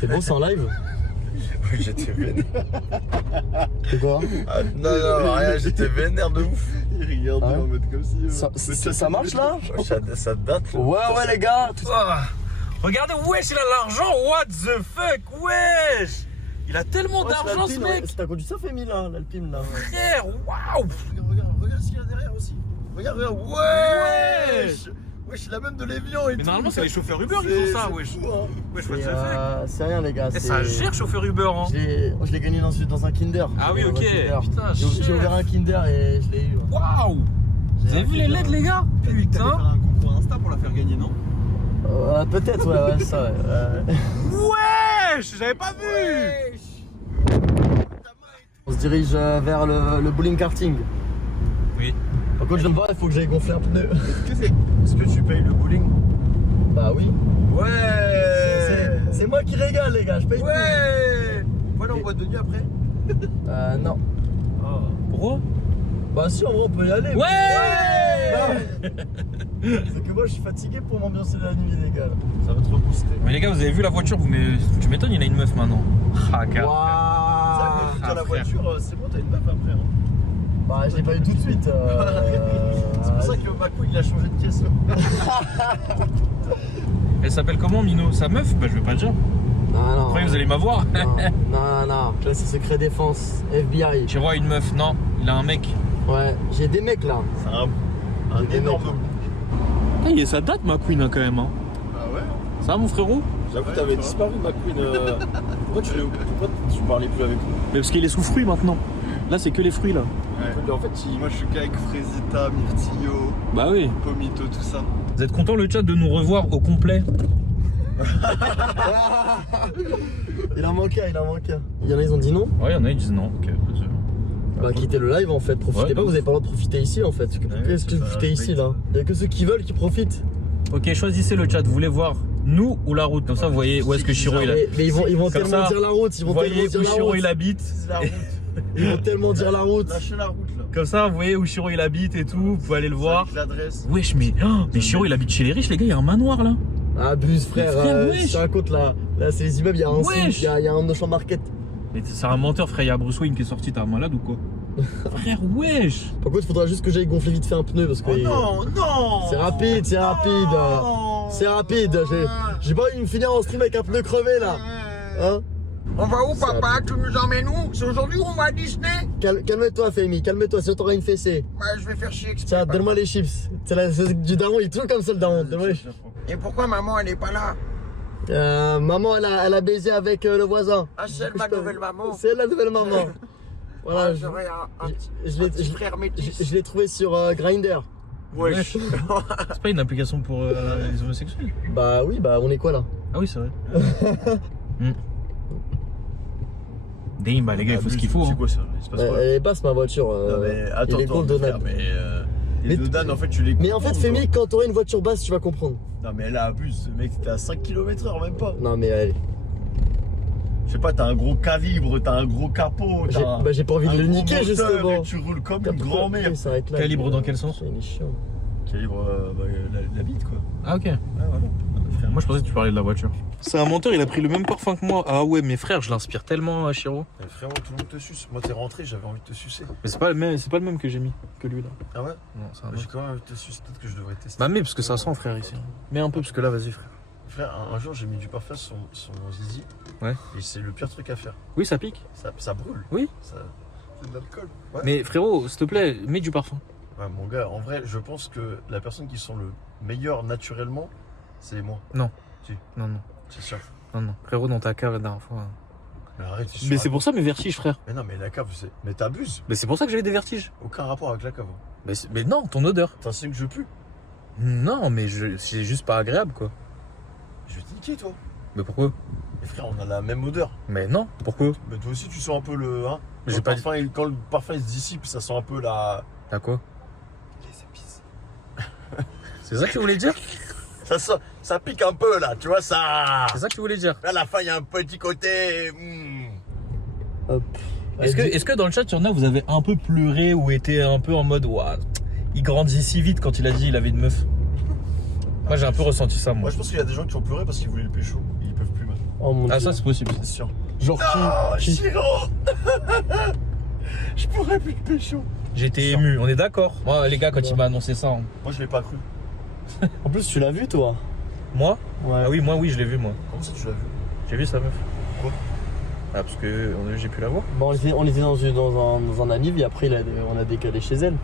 C'est bon, c'est en live? J'étais vénère. C'est quoi? Ah, non, rien, j'étais vénère de ouf. Il regarde Ah ouais en mode comme si. Ça marche là? Ça date. Là. Ouais, les gars. Ah, regardez, wesh, il a l'argent, what the fuck, wesh. Il a tellement d'argent ce mec. T'as conduit ça, Femi là, l'Alpine là? Frère, waouh. Regarde ce qu'il y a derrière aussi. Regarde, wesh. Wesh, il a même de l'évian et Mais tout. normalement, c'est les chauffeurs Uber qui font ça, wesh. Fou, hein. Wesh, what the fuck. C'est rien, les gars. Et ça gère chauffeur Uber, hein. Je l'ai gagné dans un Kinder. Ah oui, ok. Putain, J'ai ouvert un Kinder et je l'ai eu. Waouh. Vous avez vu les LED, les gars? T'allais faire Putain. un concours Insta pour la faire gagner, non? Peut-être, ouais, ça, ouais. Wesh, j'avais pas vu. On se dirige vers le bowling karting. Oui. Par contre, je viens de voir, il faut que j'aille gonfler un pneu. Est-ce que tu payes le bowling? Bah oui. Ouais. C'est moi qui régale, les gars, je paye Ouais. Voilà, en boîte de nuit après. tout. Non. Pourquoi? Bah si, en vrai, on peut y aller. Ouais. C'est que moi, je suis fatigué pour m'ambiancer la nuit, les gars. Ça va te rebooster. Mais les gars, vous avez vu la voiture, tu m'étonnes, il a une meuf maintenant. Ah, gars. Ça, mais Ah, dans la frère. voiture, c'est bon, t'as une meuf après. Hein. Bah, je l'ai pas eu tout de suite. C'est pour ça que Macou il a changé de caisse. Elle s'appelle comment, Mino? Sa meuf? Bah, je vais pas le dire. Non. Après, vous allez m'avoir. Non. Là, c'est secret défense, FBI. Chiro a une meuf, non? Il a un mec. Ouais, j'ai des mecs là. C'est un Des énorme mecs. Ah, il est sa date, ma queen, hein, quand même. Hein. Ah ouais. Ça va, mon frérot? J'avoue, t'avais disparu, Macqueen. Pourquoi tu parlais plus avec nous? Mais parce qu'il est sous fruits maintenant. Là, c'est que les fruits, là. Ouais. En fait, moi je suis qu'avec Frésita, Myrtillo, Bah oui. Pomito, tout ça. Vous êtes content, le chat, de nous revoir au complet? Il en manque un. Il y en a, ils ont dit non. Ouais, il y en a, ils disent non. Ok, vas-y. Bah, quittez le live en fait, profitez Ouais, pas, de vous ouf. avez pas le droit de profiter ici en fait. Qu'est-ce que vous profitez ici là? Il y a que ceux qui veulent qui profitent. Ok, choisissez le chat. Vous voulez voir nous ou la route? Comme ça, vous voyez où est-ce que Chiro il a. Mais ils vont Comme tellement ça, dire la route, ils Vous vont tellement voyez dire où la Chiro route. il habite. C'est la route. Ils vont tellement dire la route. Lâchez la route là. Comme ça, vous voyez où Chiro il habite et tout. Vous pouvez aller le voir. Avec l'adresse. Wesh, mais Chiro il habite chez les riches, les gars. Il y a un manoir là. Abuse frère, Mais frère, wesh. je te raconte là c'est les immeubles, il y a un Wesh. site, il y a un Auchan Market. Mais c'est un menteur, frère. Il y a Bruce Wayne qui est sorti. T'es un malade ou quoi? Frère, wesh. Par contre, il faudra juste que j'aille gonfler vite fait un pneu parce que Oh non. c'est rapide. C'est rapide. J'ai pas envie de me finir en stream avec un pneu crevé là. Hein? On va où, papa? Tu nous emmènes où? C'est aujourd'hui qu'on va à Disney? Calme-toi Femi, calme-toi, sinon t'auras une fessée. Ouais, je vais faire chier exprès. Tiens, donne-moi les chips. C'est du daron, il est toujours comme ça le daron. Donne-moi les chips. Et pourquoi maman, elle est pas là? Maman, elle a baisé avec le voisin. Ah, c'est ma nouvelle maman. C'est la nouvelle maman. Voilà, J'aurais un je l'ai- petit frère métis. je l'ai trouvé sur Grindr. Wesh. C'est pas une application pour les homosexuels? Bah oui, bah on est quoi là? Ah oui, c'est vrai. Damn, bah les gars, il faut ce qu'il faut. C'est Hein. quoi ça? Il se passe quoi? Elle est basse ma voiture. Non mais attends, il est cool, Donald. frère, mais Mais- Donald en fait tu les Mais en fait, confonds, Femi, toi. quand t'auras une voiture basse, tu vas comprendre. Non mais elle abuse, ce mec t'es à 5 km/h même pas. Non mais elle. Je sais pas, t'as un gros calibre, t'as un gros capot, J'ai pas envie de un le gros niquer moteur justement. et tu roules comme une grand-mère. Calibre dans quel sens? Il est chiant. Calibre la bite quoi. Ah ok. Ouais voilà. Frère, moi je pensais que tu parlais de la voiture. C'est un menteur, il a pris le même parfum que moi. Ah ouais, mes frères, je l'inspire tellement à Chiro. Frérot, tout le monde te suce. Moi t'es rentré, j'avais envie de te sucer. Mais c'est pas le même que j'ai mis que lui là. Ah ouais? Non, c'est un J'ai autre. quand même envie de te sucer, peut-être que je devrais tester. Bah mais parce que ça sent frère ici. Mais un peu parce que là, vas-y frère. Frère, un jour j'ai mis du parfum sur mon zizi. Ouais. Et c'est le pire truc à faire. Oui, ça pique. Ça brûle. Oui. C'est de l'alcool. Ouais. Mais frérot, s'il te plaît, mets du parfum. Ouais, mon gars, en vrai, je pense que la personne qui sent le meilleur naturellement, c'est moi. Non. Si. Non. C'est sûr. Non. Frérot, dans ta cave la dernière fois. Mais arrête, Mais c'est pour ça mes vertiges, frère. Mais non, mais la cave, c'est. Mais t'abuses. Mais c'est pour ça que j'ai eu des vertiges. Aucun rapport avec la cave. Mais non, ton odeur. T'insinues que je pue? Non, mais c'est juste pas agréable quoi. Je vais te niquer, toi. Mais pourquoi? Mais frère, on a la même odeur. Mais non, pourquoi? Mais toi aussi, tu sens un peu le. Hein, J'ai quand, pas le parfum, quand le parfum il se dissipe, ça sent un peu la. À quoi? Les épices. C'est ça que tu voulais dire? Ça pique un peu là, tu vois, ça. C'est ça que tu voulais dire? À la fin, il y a un petit côté. Hop. Est-ce que dans le chat, il y en a, vous avez un peu pleuré ou été un peu en mode waouh, il grandit si vite quand il a dit il avait une meuf? Moi j'ai un peu ressenti ça moi. Moi, je pense qu'il y a des gens qui ont pleuré parce qu'ils voulaient le pécho. Ils peuvent plus maintenant. Oh mon Ah dieu. ça c'est possible. C'est sûr. Genre qui Chiro. Je pourrais plus te pécho. J'étais ému, on est d'accord. Moi les gars quand il m'a annoncé ça. hein. Moi je l'ai pas cru. En plus, tu l'as vu, toi? Moi Ouais. Ah oui moi oui je l'ai vu moi. Comment ça tu l'as vu? J'ai vu sa meuf. Pourquoi? Ah parce que j'ai pu la voir. Bon, on était dans un anniv et après, on a décalé chez elle.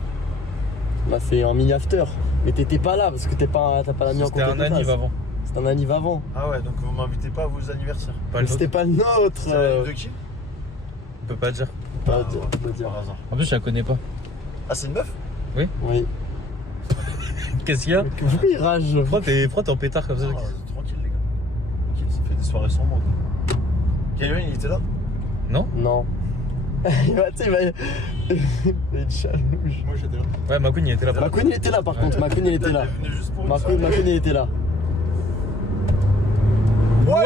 On a fait un mini after. Mais t'étais pas là parce que t'as pas l'ami en C'était un anniv avant. C'était un anniv avant. Ah ouais, donc vous m'invitez pas à vos anniversaires. Pas Mais le c'était nôtre. pas le nôtre. C'est l'anniv de qui? On peut pas dire. Pas dire, pas dire. Par hasard. En plus je la connais pas. Ah c'est une meuf? Oui. Qu'est-ce qu'il y a Pourquoi il rage? Pourquoi t'es en pétard comme ça Ah, tranquille les gars. Tranquille, ça fait des soirées sans moi. Kenyon il était là? Non Non. Il va, tu sais, il va être chalouche. Moi j'étais là. Ouais Makoun il était là. Makoun, il était là par contre. Makoun, il était là. T'es venu juste pour une Makoun, soirée. il était là. Ouais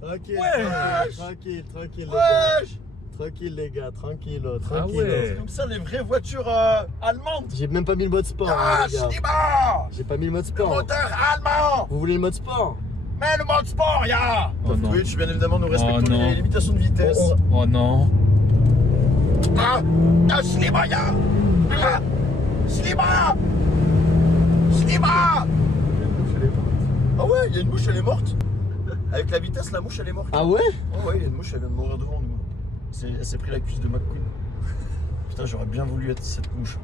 Tranquille, Wesh. tranquille, tranquille, les gars. Wesh! Tranquille, les gars, tranquille, Ah tranquille. ouais. C'est comme ça les vraies voitures allemandes. J'ai même pas mis le mode sport, hein, Ah, les gars. Schneebar! J'ai pas mis le mode Le sport. moteur allemand! Vous voulez le mode sport? Mais le mode sport, y'a! Oh non. Twitch, bien évidemment, nous respectons Oh non. les limitations de vitesse. Oh non. Ah! Ah, Schneebar, y'a! Ah! Schneebar! Schneebar! Ah ouais, il y a une mouche, elle est morte. Avec la vitesse, la mouche, elle est morte. Ah ouais? Oh ouais, il y a une mouche, elle vient de mourir devant nous. Elle s'est pris la cuisse de McQueen. Putain, j'aurais bien voulu être cette mouche.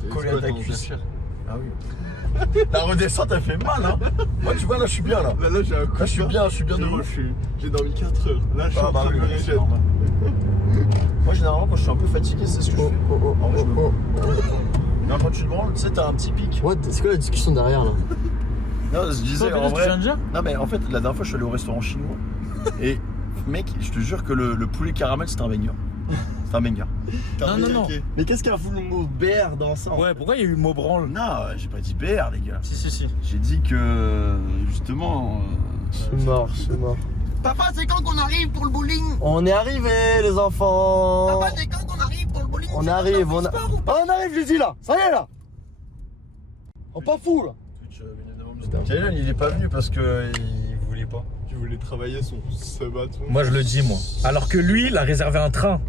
C'est Coller à ta cuisse. Ah oui. La redescente, elle fait mal, hein. Moi, tu vois, là, je suis bien, là. Là, j'ai un coup. Là, je suis bien de Moi, ouf. j'ai dormi 4 heures. Là, je suis Ah en bah train de oui, me c'est régénérer. normal. Moi, généralement, quand je suis un peu fatigué, c'est ce que je fais. En vrai, je me Non, quand tu te branles, tu sais, t'as un petit pic. What? C'est quoi la discussion derrière là? Non, je disais, en vrai. de dire Non, mais en fait, la dernière fois, je suis allé au restaurant chinois. Et, mec, je te jure que le poulet caramel, c'est un banger. C'est un banger. Non. Mais qu'est-ce qu'il y a foutu le mot BR dans ça? Ouais, pourquoi il y a eu le mot branle? Non, j'ai pas dit BR, les gars. Si. J'ai dit que, justement. Je suis mort, je suis mort. Papa, c'est quand qu'on arrive pour le bowling? On est arrivé les enfants. Papa, c'est quand qu'on arrive pour le bowling? On C'est arrive, quand on, on sport ou pas? on arrive, je dis là. Ça y est là. On pas fou là. Twitch, bien évidemment. Kylian, il est pas venu parce que il voulait pas. Tu voulais travailler ce bâton. Moi je le dis moi. Alors que lui, il a réservé un train.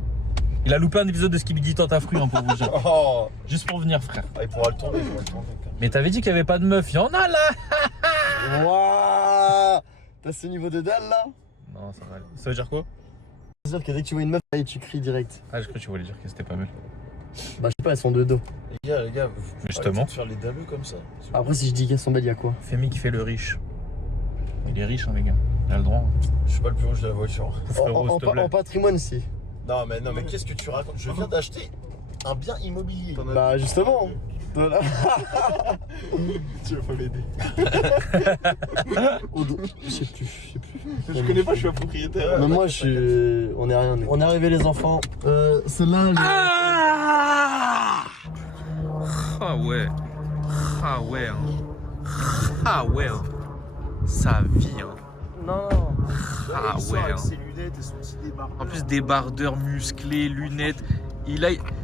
Il a loupé un épisode de Skibidi Tentafruit hein, pour vous dire. Oh, Juste pour venir frère. il pourra le tourner, Mais t'avais dit qu'il n'y avait pas de meuf. Il y en a là. Waouh. T'as ce niveau de dalle là? Non, ça va aller. Ça veut dire quoi? C'est-à-dire que dès que tu vois une meuf, allez, tu cries direct. Ah, je crois que tu voulais dire que c'était pas mal. Bah je sais pas, elles sont de dos. Les gars, vous Justement. arrêtez de faire les dalleux comme ça. Après si je dis qu'elles sont belles, y a quoi? Femi qui fait le riche. Il est riche hein les gars. Il a le droit. Je suis pas le plus riche de la voiture. Frérot, s'il te plaît. En patrimoine si. Non, mais qu'est-ce que tu racontes? Je viens d'acheter un bien immobilier. Bah justement. Voilà. Tu vas pas m'aider. Je sais plus. Je connais pas, je suis un propriétaire. Mais moi je suis. On est rien. On est arrivé les enfants. Celle-là. Ah ouais. Ah ouais. Ah ouais. Ça vit hein. Non. Ah Il sort ouais. avec hein. ses lunettes et son petit débardeur. En plus débardeur musclé, lunettes.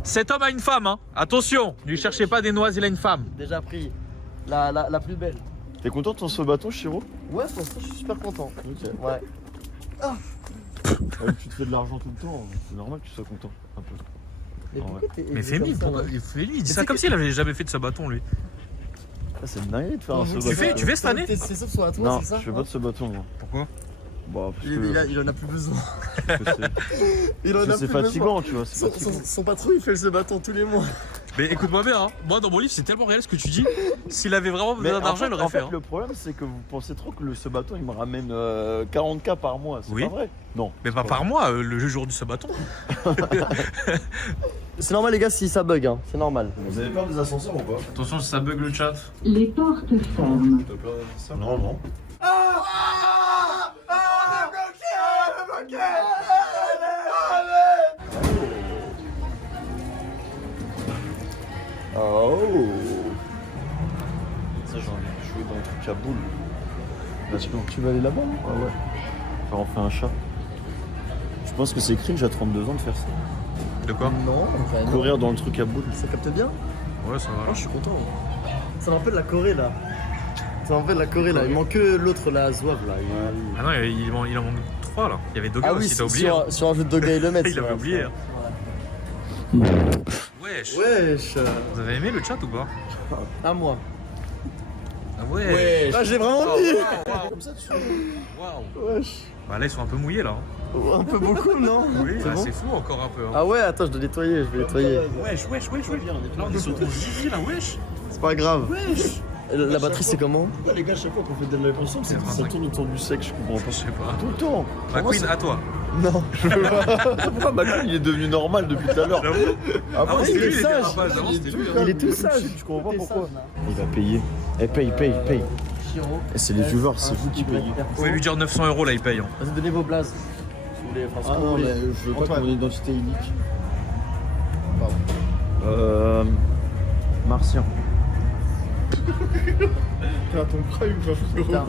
Cet homme a une femme hein. Attention, ne lui cherchez pas des noises, il a une femme. Déjà pris. La plus belle. T'es content de ton ce bâton, Chiro? Ouais, pour ça je suis super content. Ok. Ouais. Tu te fais de l'argent tout le temps, c'est normal que tu sois content. Un peu. Mais Ah pourquoi t'es. Mais Femi, pourquoi il dit ça comme s'il avait jamais fait de ce bâton lui. Ah, c'est une dinguerie de faire un ce Tu bâton. fais cette année? C'est ça sur la toi, Non, c'est ça? je fais pas de ce bâton, moi. Pourquoi? Bah, parce que Il en a plus besoin. il en a c'est fatigant, tu vois. C'est fatigant. Son patron il fait ce bâton tous les mois. Mais écoute-moi bien, hein. Moi dans mon livre c'est tellement réel ce que tu dis. S'il avait vraiment besoin d'argent, il l'aurait fait. En fait, le problème, c'est que vous pensez trop que ce bâton, il me ramène 40K par mois. C'est Oui. pas vrai? Non. Mais pas par mois, le jour du ce bâton. C'est normal les gars si ça bug, hein. C'est normal. Vous avez peur des ascenseurs ou pas? Attention si ça bug le chat. Les portes ferment. T'as peur des ascenseurs? Non, non. Oh. Ça, j'ai envie de jouer dans le truc à boule. Let's go. Tu vas aller là-bas? Ouais, ouais. Enfin, on fait un chat. Je pense que c'est cringe à 32 ans de faire ça. De quoi? Non, enfin, non. Courir dans le truc à boule. Ça capte bien? Ouais ça va. Je suis content. Ça me rappelle la Corée là. Ça me rappelle la Corée là. Il manque que l'autre là, Zouave là. Ah non, il en manque 3 là. Il y avait Doga Ah oui, aussi, t'as oublié. sur, sur un jeu de Doga et le Metz. Il avait ouais. oublié. Hein. Wesh. Wesh. Vous avez aimé le chat ou pas? À moi. Ah ouais. Ah, j'ai vraiment dit. Comme ça, tu Waouh. Wesh. Bah là, ils sont un peu mouillés là. Un peu beaucoup, non? Oui, C'est bah, bon c'est fou encore un peu. Hein. Ah ouais, attends, je dois nettoyer, je vais nettoyer. Wesh. Là, on est sur ton zizi là, wesh. C'est pas grave. La batterie, c'est comment? Pourquoi les gars, chaque fois qu'on fait de la pression, C'est ça 35. tourne autour du sexe, je comprends Je pas. sais pas. Tout le temps. McQueen, à toi. Non, je veux pas. Pourquoi McQueen il est devenu normal depuis tout à l'heure? J'avoue. Avant, Avant, il c'était est lui, il était sage. rapace. Avant, c'était lui. Il est tout sage. Je comprends pas T'es pourquoi. sage, là. Il va payer. Eh, paye. Chiro. Et c'est les viewers, c'est vous qui payez. Vous pouvez lui dire 900 € là, il paye. Hein. Vas-y, donnez vos blazes. Si vous voulez, enfin, ce Ah que vous non, voulez. mais je veux pas Antoine. que mon identité unique. Pardon. Martien. T'as ton prime,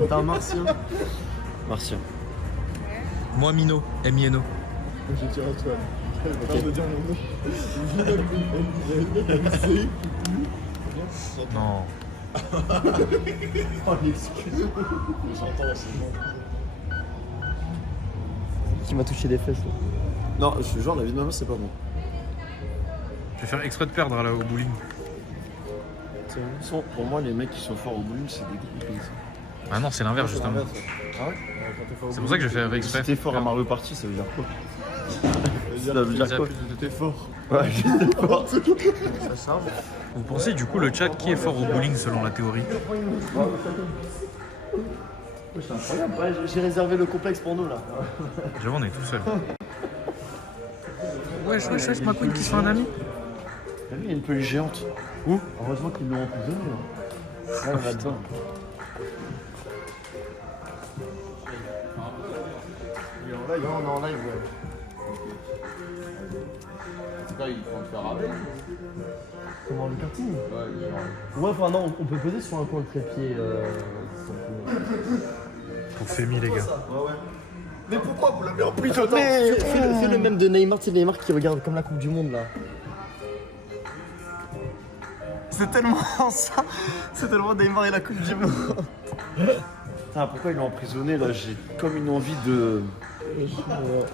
T'as un martien. Martien. Moi, Mino. M-I-N-O. Je tire à toi. Je vais dire mon nom. Non. Oh, l'excuse. J'entends, c'est bon. Qui m'a touché les fesses là. Non, je suis genre, la vie de maman, c'est pas bon. Je vais faire exprès de perdre là au bowling. Pour moi, les mecs qui sont forts au bowling, c'est des groupes. Ah non, c'est l'inverse justement. Ah ouais? C'est pour ça que je vais faire Si exprès. t'es fort à Mario Party, ça veut dire quoi? Ça veut dire quoi? T'étais fort. Ouais, j'étais fort. Ça charge. Vous pensez du coup le chat qui est fort au bowling selon la théorie? C'est incroyable. Ouais, j'ai réservé le complexe pour nous là. J'avoue, on est tout seul. Wesh, McQueen qui se fait un ami. T'as vu, il y a une peluche géante. Où? Heureusement qu'ils l'ont emprisonné. Là, on va dedans. Là, on est en live, ouais. Là, ils vont te faire avec. Comment le karting? Ouais, Ouais, enfin non, on peut poser sur un coin le trépied. Pour Femi les gars. ouais. Mais pourquoi vous l'avez repris Mais fais le même de Neymar, tu sais, Neymar qui regarde comme la Coupe du Monde là. C'est tellement ça, c'est tellement Neymar et la Coupe du Monde. Putain, pourquoi ils l'ont emprisonné là? J'ai comme une envie de. Ouais,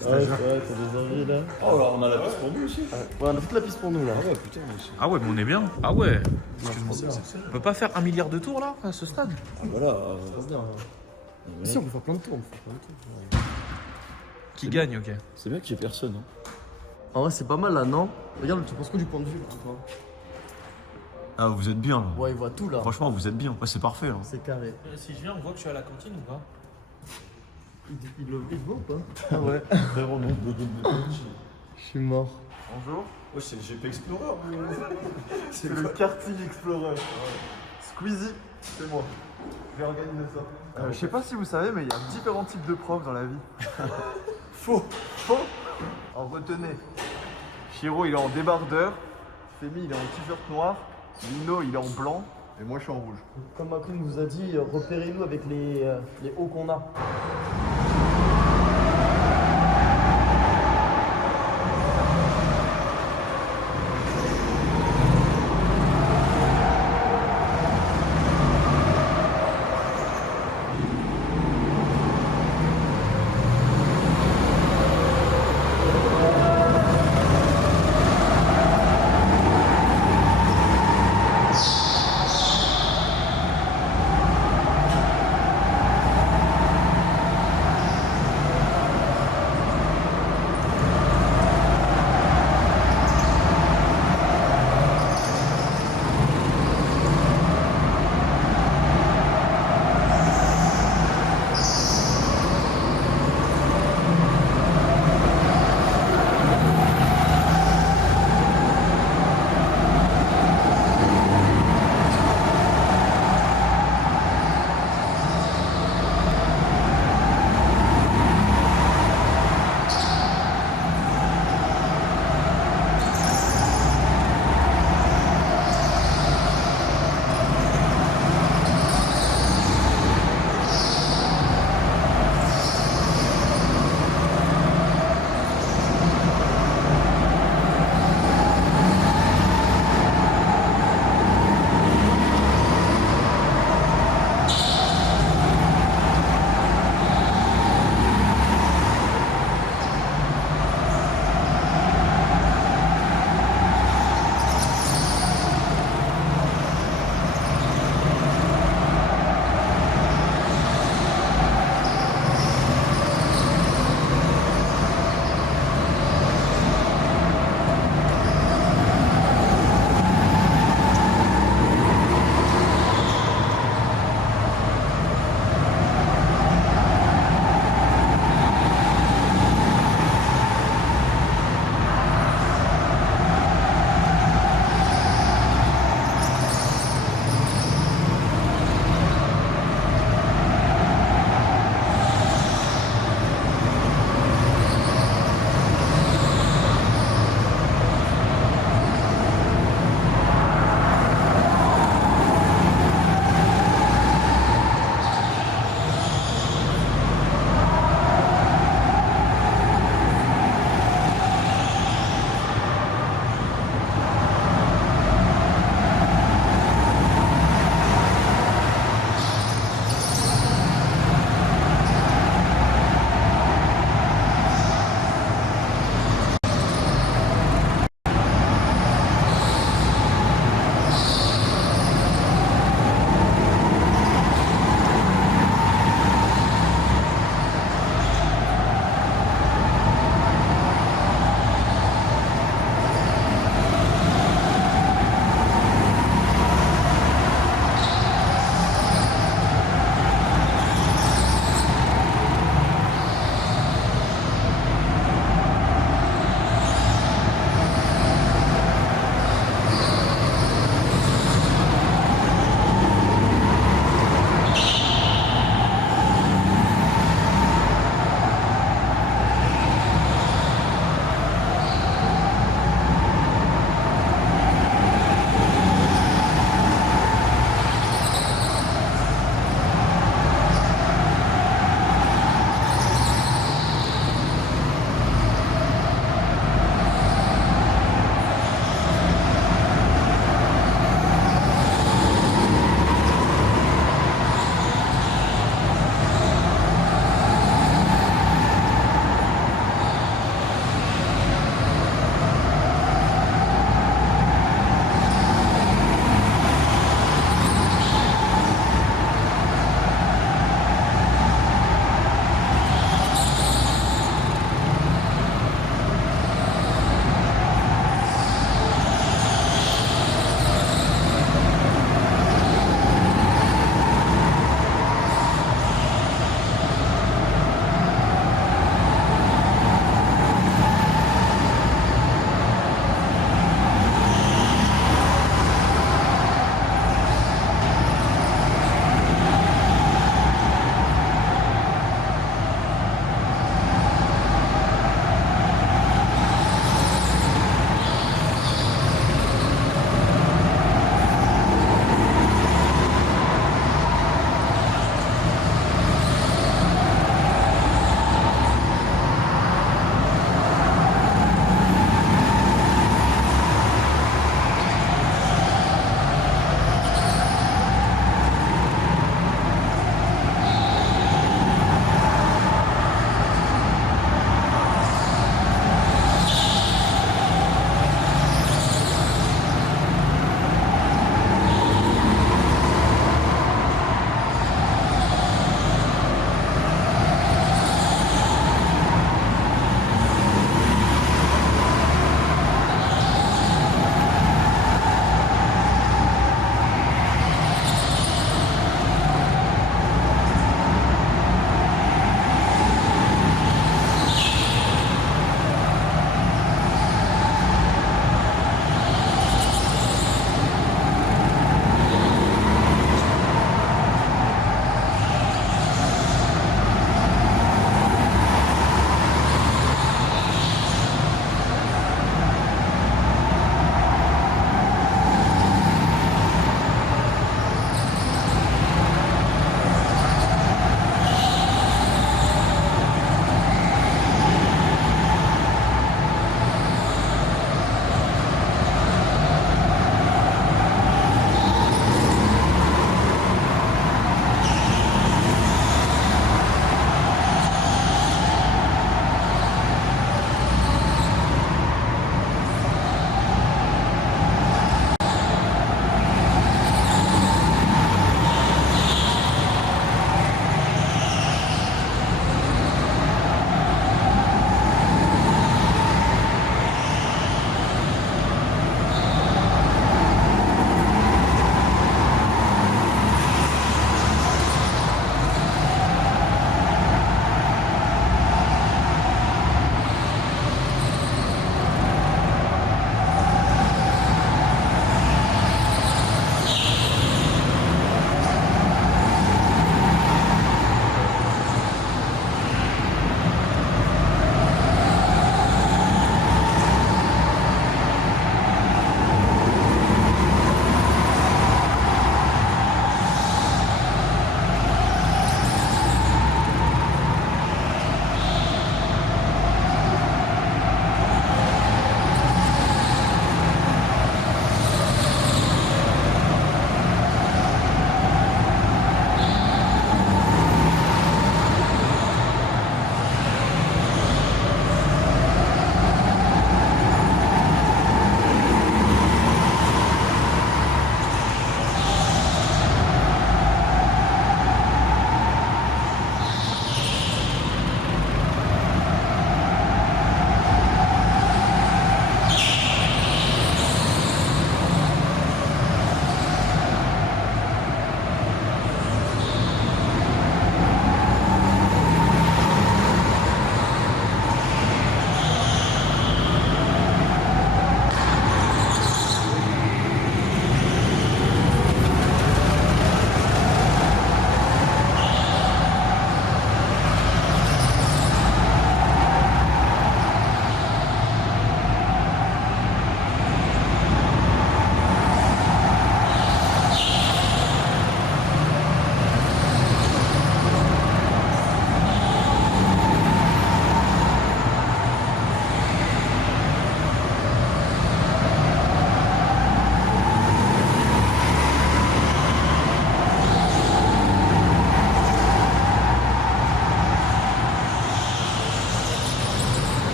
t'as des envies là. Oh, alors on a la place pour nous aussi. Ouais, on a toute la piste pour nous là. Ah ouais, putain, mais Ah ouais, mais on est bien. Ah ouais. On peut pas faire 1 milliard de tours là à ce stade? voilà. Si, on peut faire plein de tours. Qui gagne, ok. C'est bien qu'il y ait personne. Hein. En vrai, c'est pas mal là, non? Regarde, tu penses quoi du point de vue là, toi? Ah, vous êtes bien là. Ouais, il voit tout là. Franchement, vous êtes bien. Ouais, c'est parfait là. C'est carré. Si je viens, on voit que je suis à la cantine ou pas? Il le voit ou pas? Ah ouais. Frérot, non. Je suis mort. Bonjour. Ouais, c'est le GP Explorer. C'est le karting Explorer. Squeezie, c'est moi. Je vais organiser ça. Je sais pas si vous savez, mais il y a différents types de profs dans la vie. Faux. Alors retenez, Chiro il est en débardeur, Femi il est en t-shirt noir, Lino il est en blanc, et moi je suis en rouge. Comme Macron vous a dit, repérez-nous avec les hauts qu'on a.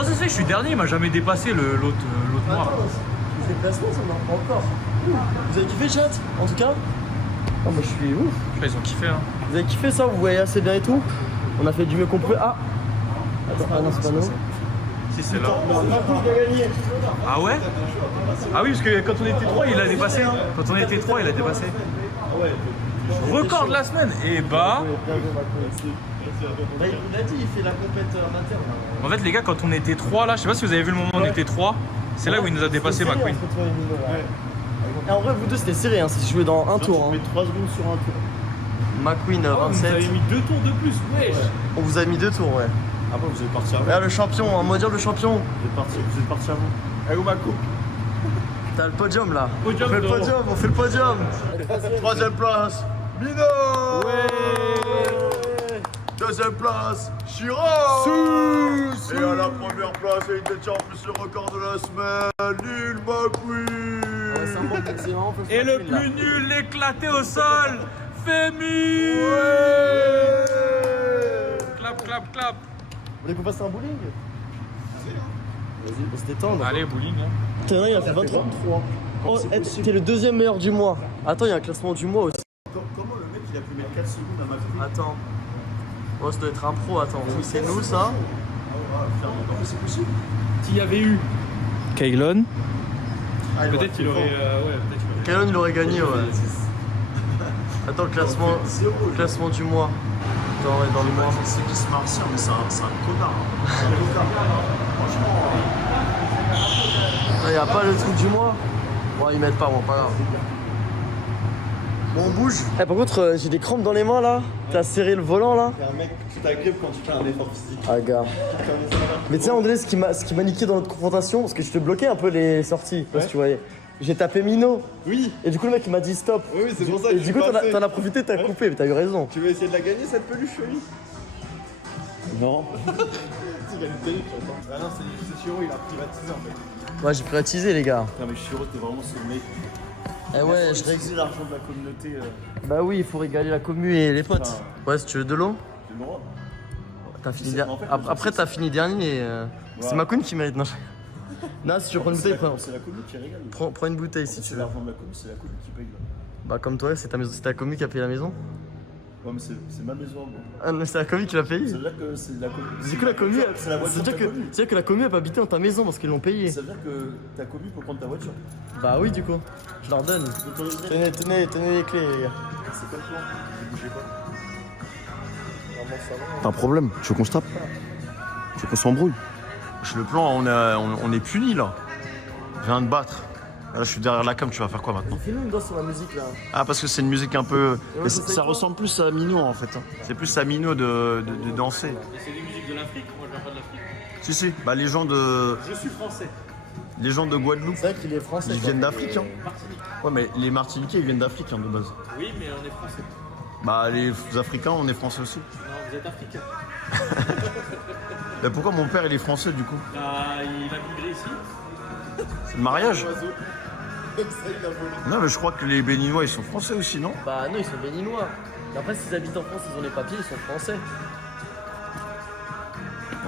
Comment ça se fait que je suis dernier? Il m'a jamais dépassé l'autre noir. Attends, les placements, ça m'en prend encore. Vous avez kiffé, chat? En tout cas? Oh, moi je suis ouf. Ils ont kiffé, hein. Vous avez kiffé ça? Vous voyez assez bien et tout? On a fait du mieux qu'on peut. Ah! Attends, ah non, c'est pas nous. Si, c'est là. Il a gagné. Ah ouais? Ah oui, parce que quand on était 3, il a dépassé. Hein. Quand on était 3, il a dépassé. Record de la semaine. Et bah. Il a dit, il fait la compète amateur. En fait, les gars, quand on était 3 là, je sais pas si vous avez vu le moment où on était 3, c'est là où il nous a dépassé McQueen. Et en vrai, vous deux, c'était serré, hein, si je jouais dans un tour. Tu mets 3 secondes sur un tour. McQueen, Vous 27. avez mis 2 tours de plus, wesh. On vous a mis 2 tours, ouais. Après, vous êtes parti avant. Regarde le champion, on va dire le champion. Vous êtes parti avant. Eh, où ma coupe? T'as le podium là. Podium, on fait le frérot. podium, on fait le podium. 3ème place, Mino. Ouais. 2ème place, Chiro. Et à la première place, il détient en plus le record de la semaine, Lil McQueen. Et le plus nul éclaté au sol, Femi. Clap, clap, clap. Vous voulez qu'on fasse un bowling? Vas-y, on se détend. Allez, bowling. Hein. Putain, il a fait 23. Oh, t'es le deuxième meilleur du mois. Attends, il y a un classement du mois aussi. Comment le mec il a pu mettre 4 secondes à McQueen? Attends. Oh, ça doit être un pro, attends. C'est nous ça? C'est possible. S'il y avait eu Kaylon, Ah, peut-être qu'il aurait. Kaylon il aurait gagné, ouais. Attends, le classement du mois. Attends, on est dans le mois. C'est qui se martient, mais c'est un connard. C'est un connard. Franchement. Il n'y a pas le truc du mois. Bon, ils mettent pas, bon, pas grave. Bon, on bouge. Par contre, j'ai des crampes dans les mains là. T'as serré le volant là. T'es un mec, tu t'agrippes quand tu fais un effort physique. Ah, gars. Mais tu sais, André, ce qui m'a niqué dans notre confrontation, parce que je te bloquais un peu les sorties, parce que tu voyais. J'ai tapé Mino. Oui. Et du coup, le mec il m'a dit stop. Oui, c'est pour ça Et que du j'ai coup, passé. t'en as profité, t'as coupé, mais t'as eu raison. Tu veux essayer de la gagner cette peluche, oui? Non. Tu gagnes une peluche, attends. Ah non, c'est Chiro, il a privatisé en fait. Ouais, j'ai privatisé, les gars. Non, mais Chiro, t'es vraiment ce mec. Eh ouais, je Utiliser l'argent de la communauté. Bah oui, il faut régaler la commu et les potes. Enfin, Ouais, si tu veux de l'eau. J'ai le droit. T'as fini C'est- dernier. en fait, Après, t'as fini dernier et. C'est Voilà. McQueen qui mérite. Non, non, si tu veux prendre une bouteille, C'est la commu qui régale. prends une bouteille si tu C'est veux. l'argent de la commu, c'est la commu qui paye là. Bah, comme toi, c'est ta commu qui a payé la maison. Ouais, mais c'est ma maison. Bon. Ah, mais c'est la commu qui l'a payé. Ça veut dire que c'est la commu. Du coup, la commu, C'est la voiture de c'est-à-dire ta commu. que la commu, elle peut habiter dans ta maison parce qu'ils l'ont payé. Ça veut dire que ta commu peut prendre ta voiture. Bah oui, du coup, je leur donne. Tenez les clés, les gars. C'est quoi le plan? J'ai bougé quoi? T'as un problème? Tu veux qu'on se tape? Tu veux qu'on s'embrouille? Le plan, on est puni là. Je viens de battre. Là, je suis derrière la cam, tu vas faire quoi maintenant? Fais-nous une danse sur la musique là. Ah, parce que c'est une musique un peu. Ouais, Mais ça fait ça quoi ressemble plus à Mino en fait. Hein. C'est plus à Mino de danser. C'est des musiques de l'Afrique, moi je viens pas de l'Afrique. Si, bah les gens de. Je suis français. Les gens de Guadeloupe, C'est vrai qu'il est français. ils quoi. viennent d'Afrique. Hein. Martinique. Ouais, mais les Martiniquais, ils viennent d'Afrique hein, de base. Oui, mais on est français. Bah, les Africains, on est français aussi. Non, vous êtes africain. Bah, pourquoi mon père, il est français du coup? Il a migré ici. C'est le mariage? Non, mais je crois que les Béninois, ils sont français aussi, non? Bah non, ils sont béninois. Et après, s'ils habitent en France, ils ont les papiers, ils sont français.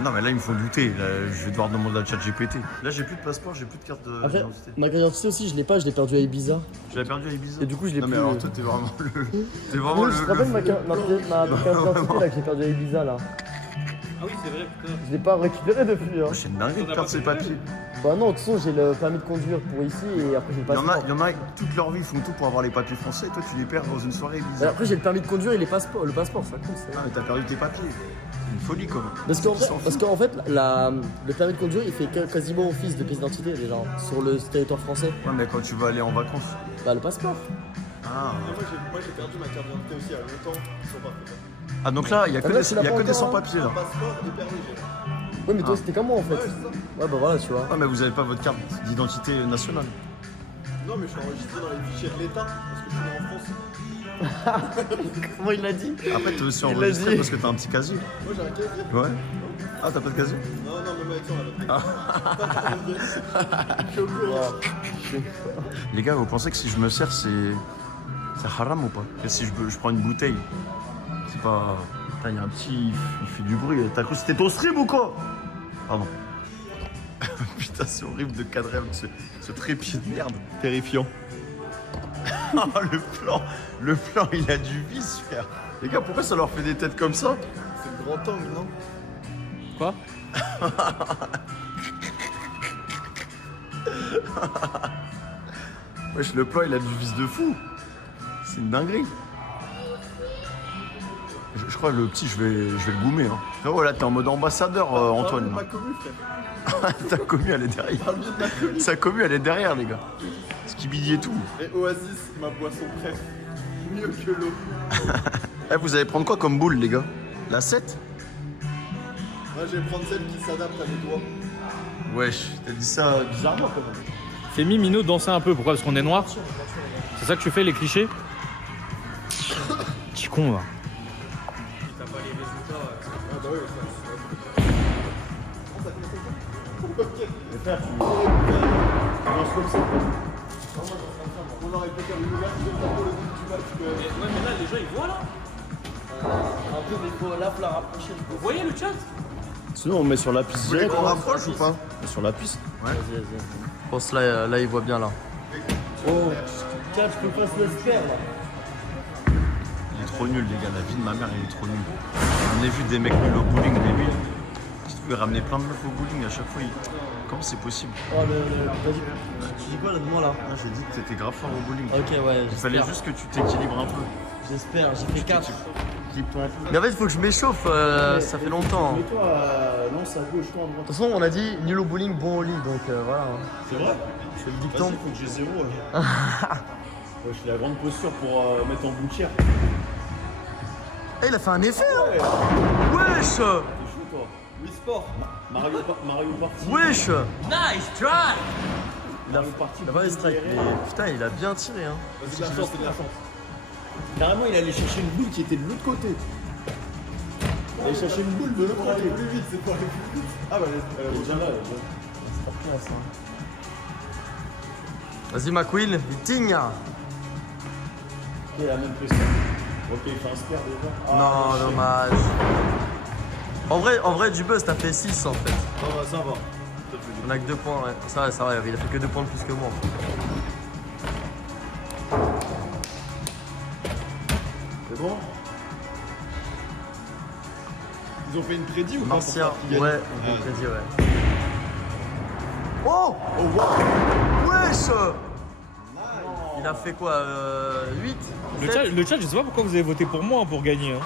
Non, mais là, ils me font douter. Là, je vais devoir demander à ChatGPT. Là, j'ai plus de passeport, j'ai plus de carte Après, d'identité. ma carte d'identité aussi, je l'ai pas, je l'ai perdu à Ibiza. Je l'ai perdu à Ibiza. Et du coup, je l'ai Non, plus. mais alors, toi, t'es vraiment le. T'es vraiment Oui, le. je te rappelle ma carte d'identité là que j'ai perdue à Ibiza là. Ah oui, c'est vrai, putain. Je l'ai pas récupéré depuis. Hein. C'est une dinguerie de perdre ses papiers. Bah non, de toute façon, j'ai le permis de conduire pour ici et après j'ai le Il y en passeport. a toute leur vie, ils font tout pour avoir les papiers français. Et toi, tu les perds dans une soirée Et Ibiza. après, j'ai le permis de conduire et le passeport, ça compte. ça. Ah, mais t'as perdu tes papiers. C'est une folie, quoi. Parce qu'en fait, le permis de conduire, il fait quasiment office de pièce d'identité déjà sur le territoire français. Ouais, mais quand tu vas aller en vacances. Bah le passeport. Ah. Moi j'ai perdu ma carte d'identité aussi il y a longtemps. Ils sont pas fait. Ah, donc là, il y a que Ah, là, des, tu l'as il y a pas que des encore, hein. sans-papiers, là. Passeport et permis j'ai. Ouais, mais toi, Ah. c'était comme moi en fait. Ouais, c'est ça. Ouais, bah voilà, tu vois. Ah, mais vous avez pas votre carte d'identité nationale. Non, mais je suis enregistré dans les fichiers de l'État parce que je suis né en France. Comment il l'a dit? Après, t'es aussi Il l'a enregistré dit. parce que t'as un petit casier. Moi j'ai un casier. Ouais. Ah, t'as pas de casier? Non, même avec ça on a pas de Je suis au courant. Les gars, vous pensez que si je me sers, c'est haram ou pas? Et si je prends une bouteille, c'est pas. Putain, il y a un petit. Il fait du bruit. T'as cru que c'était ton stream ou quoi? Pardon. Putain, c'est horrible de cadrer avec ce trépied de merde. Terrifiant. Oh, le plan, il a du vice, frère. Les gars, pourquoi ça leur fait des têtes comme ça? C'est le grand angle, non? Quoi? Wesh, le plan, il a du vice de fou. C'est une dinguerie. Je crois que le petit, je vais le goumer. Hein. Oh là, t'es en mode ambassadeur, Antoine. Ma commu, frère. Ta commu, elle est derrière. Parle bien de ma commu. Sa commu, elle est derrière, les gars. Skibidi et tout. Et Oasis, ma boisson préf. Mieux que l'eau. Eh, vous allez prendre quoi comme boule, les gars? La 7? Moi, je vais prendre celle qui s'adapte à mes doigts. Wesh, t'as dit ça bizarrement, quand même. Femi, Mino, danser un peu. Pourquoi? Parce qu'on est noir? C'est ça que tu fais, les clichés? Petit con, là. Ah bah oui, ça. Tu lances comme ça. On aurait pu faire une ouverture pour le début du match. Ouais, mais là, les gens, ils voient, là. Un peu, mais il faut la rapprocher. Vous voyez le chat? Sinon, on met sur la piste direct. qu'on rapproche ou pas? On met sur la piste. Vas-y. Je pense là, il voit bien là. Oh, tiens, je peux pas se laisser faire là. Il est trop nul, les gars. La vie de ma mère, il est trop nul. On a vu des mecs nuls au bowling, mais lui, il pouvait ramener plein de meufs au bowling à chaque fois. Comment c'est possible? Oh, vas-y. Tu dis quoi là de moi là? J'ai dit que t'étais grave fort au bowling. Ok, ouais, Il fallait juste que tu t'équilibres un peu. J'espère, j'ai fait 4. Équilibre-toi un peu. Mais en fait, il faut que je m'échauffe, ça fait longtemps. Mets-toi, lance à gauche, toi à droite. De toute façon, on a dit nul au bowling, bon au lit, donc voilà. C'est vrai? Je fais le Vas-y, dicton. faut que j'ai 0. Je fais la grande posture pour mettre en gouttière. Eh, il a fait un effet, hein. Wesh. T'es chaud, toi? Oui, sport. Mario Party. Wesh. Nice try! Mario Party. Il a pas les strikes, mais putain, il a bien tiré, hein. Vas-y, de la chance, de la chance. Carrément, il allait chercher une boule qui était de l'autre côté. Il allait chercher une boule de l'autre côté. Pour aller plus vite, c'est pour aller plus vite. Ah bah, elle est déjà là. Vas-y, McQueen, Vitinha. Il a même pression. Ok, il fait un spare déjà. Non, dommage. En vrai, du buzz, t'as fait 6 en fait. Ça va. On a que 2 points, ouais. Ça va, il a fait que 2 points de plus que moi. C'est bon? Ils ont fait une prédit ou pas? Martia, pour faire ouais, qu'il gagne? on fait crédit, ouais. Oh! Oh, wow! Wesh! Il a fait quoi 8? Le chat, je sais pas pourquoi vous avez voté pour moi pour gagner. Hein.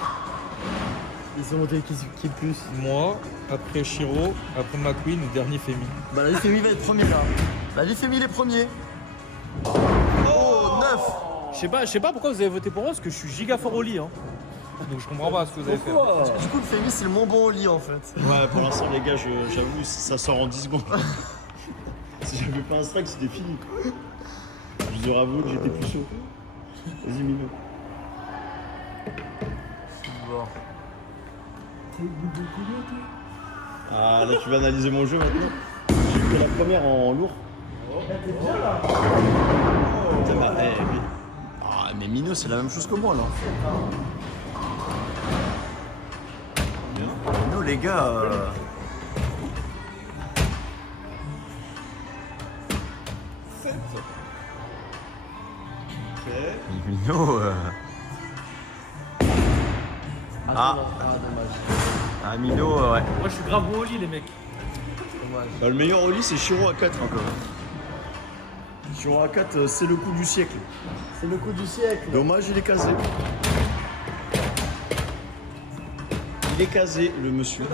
Ils ont monté qui plus? Moi, après Shiro, après McQueen et dernier Femi. Bah la vie Femi va être premier là. La vie Femi les premiers. Oh 9! Je sais pas pourquoi vous avez voté pour moi, parce que je suis giga fort au lit. Hein. Donc je comprends pas ce que vous avez fait. Parce que du coup le Femi c'est le moins bon au lit en fait. Ouais, pour l'instant, les gars, j'avoue, ça sort en 10 secondes. Si j'avais pas un strike, c'était fini. Je vous aurais avoué que j'étais plus chaud. Vas-y, Mino. Ah, là, tu vas analyser mon jeu maintenant. J'ai fait la première en lourd. Putain, bah, mais Mino, c'est la même chose que moi, là. Mino, les gars... Mino... Dommage. Ah, Mino, ouais. Moi je suis grave bon au lit les mecs. Dommage. Bah, le meilleur au lit, c'est Shiro A4 encore. Shiro A4, c'est le coup du siècle. C'est le coup du siècle. Dommage, il est casé. Il est casé, le monsieur.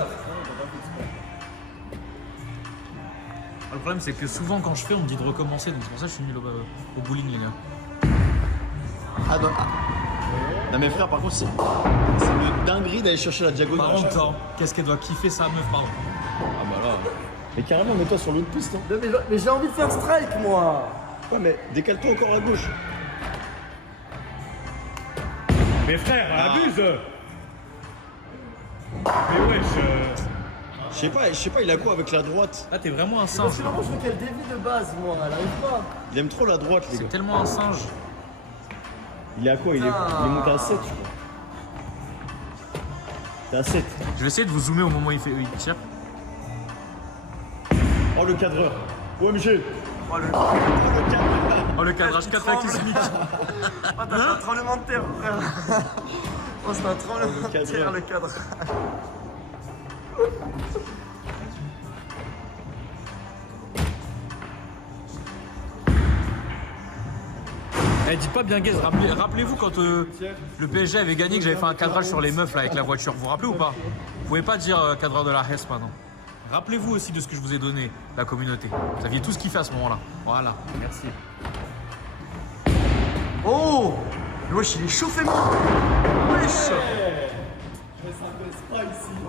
Le problème c'est que souvent quand je fais on me dit de recommencer, donc c'est pour ça que je suis nul au bowling les gars. Ah non, non mais frère, par contre, c'est le dinguerie d'aller chercher la diagonale. Par contre, hein, qu'est-ce qu'elle doit kiffer sa meuf par contre. Ah bah là. Mais carrément, mets-toi sur l'autre piste. Hein. Mais j'ai envie de faire strike moi. Ouais, mais décale-toi encore à gauche. Mais frère, abuse. Mais wesh. Je sais pas, il a quoi avec la droite? Là t'es vraiment un singe. C'est vraiment je veux qu'elle dévie de base moi, elle arrive pas. Il aime trop la droite, les C'est gars. tellement un singe. Il est à quoi? Il est monté à 7, je crois. T'es à 7. Je vais essayer de vous zoomer au moment où il tire. Oh Oh le cadreur. Ouais Michel. Oh le, Oh, le cadrage 4 avec Smith. oh, t'as fait un tremblement de terre, frère. Oh, c'est un tremblement de terre, le cadre. Eh, dites pas bien gaze, rappelez-vous quand le PSG avait gagné que j'avais fait un cadrage sur les meufs là avec la voiture. Vous vous rappelez ou pas? Vous pouvez pas dire cadreur de la HES maintenant. Rappelez-vous aussi de ce que je vous ai donné, la communauté. Vous aviez tout ce qu'il fait à ce moment-là. Voilà, merci. Oh, wesh, il est chauffé, moi. Wesh.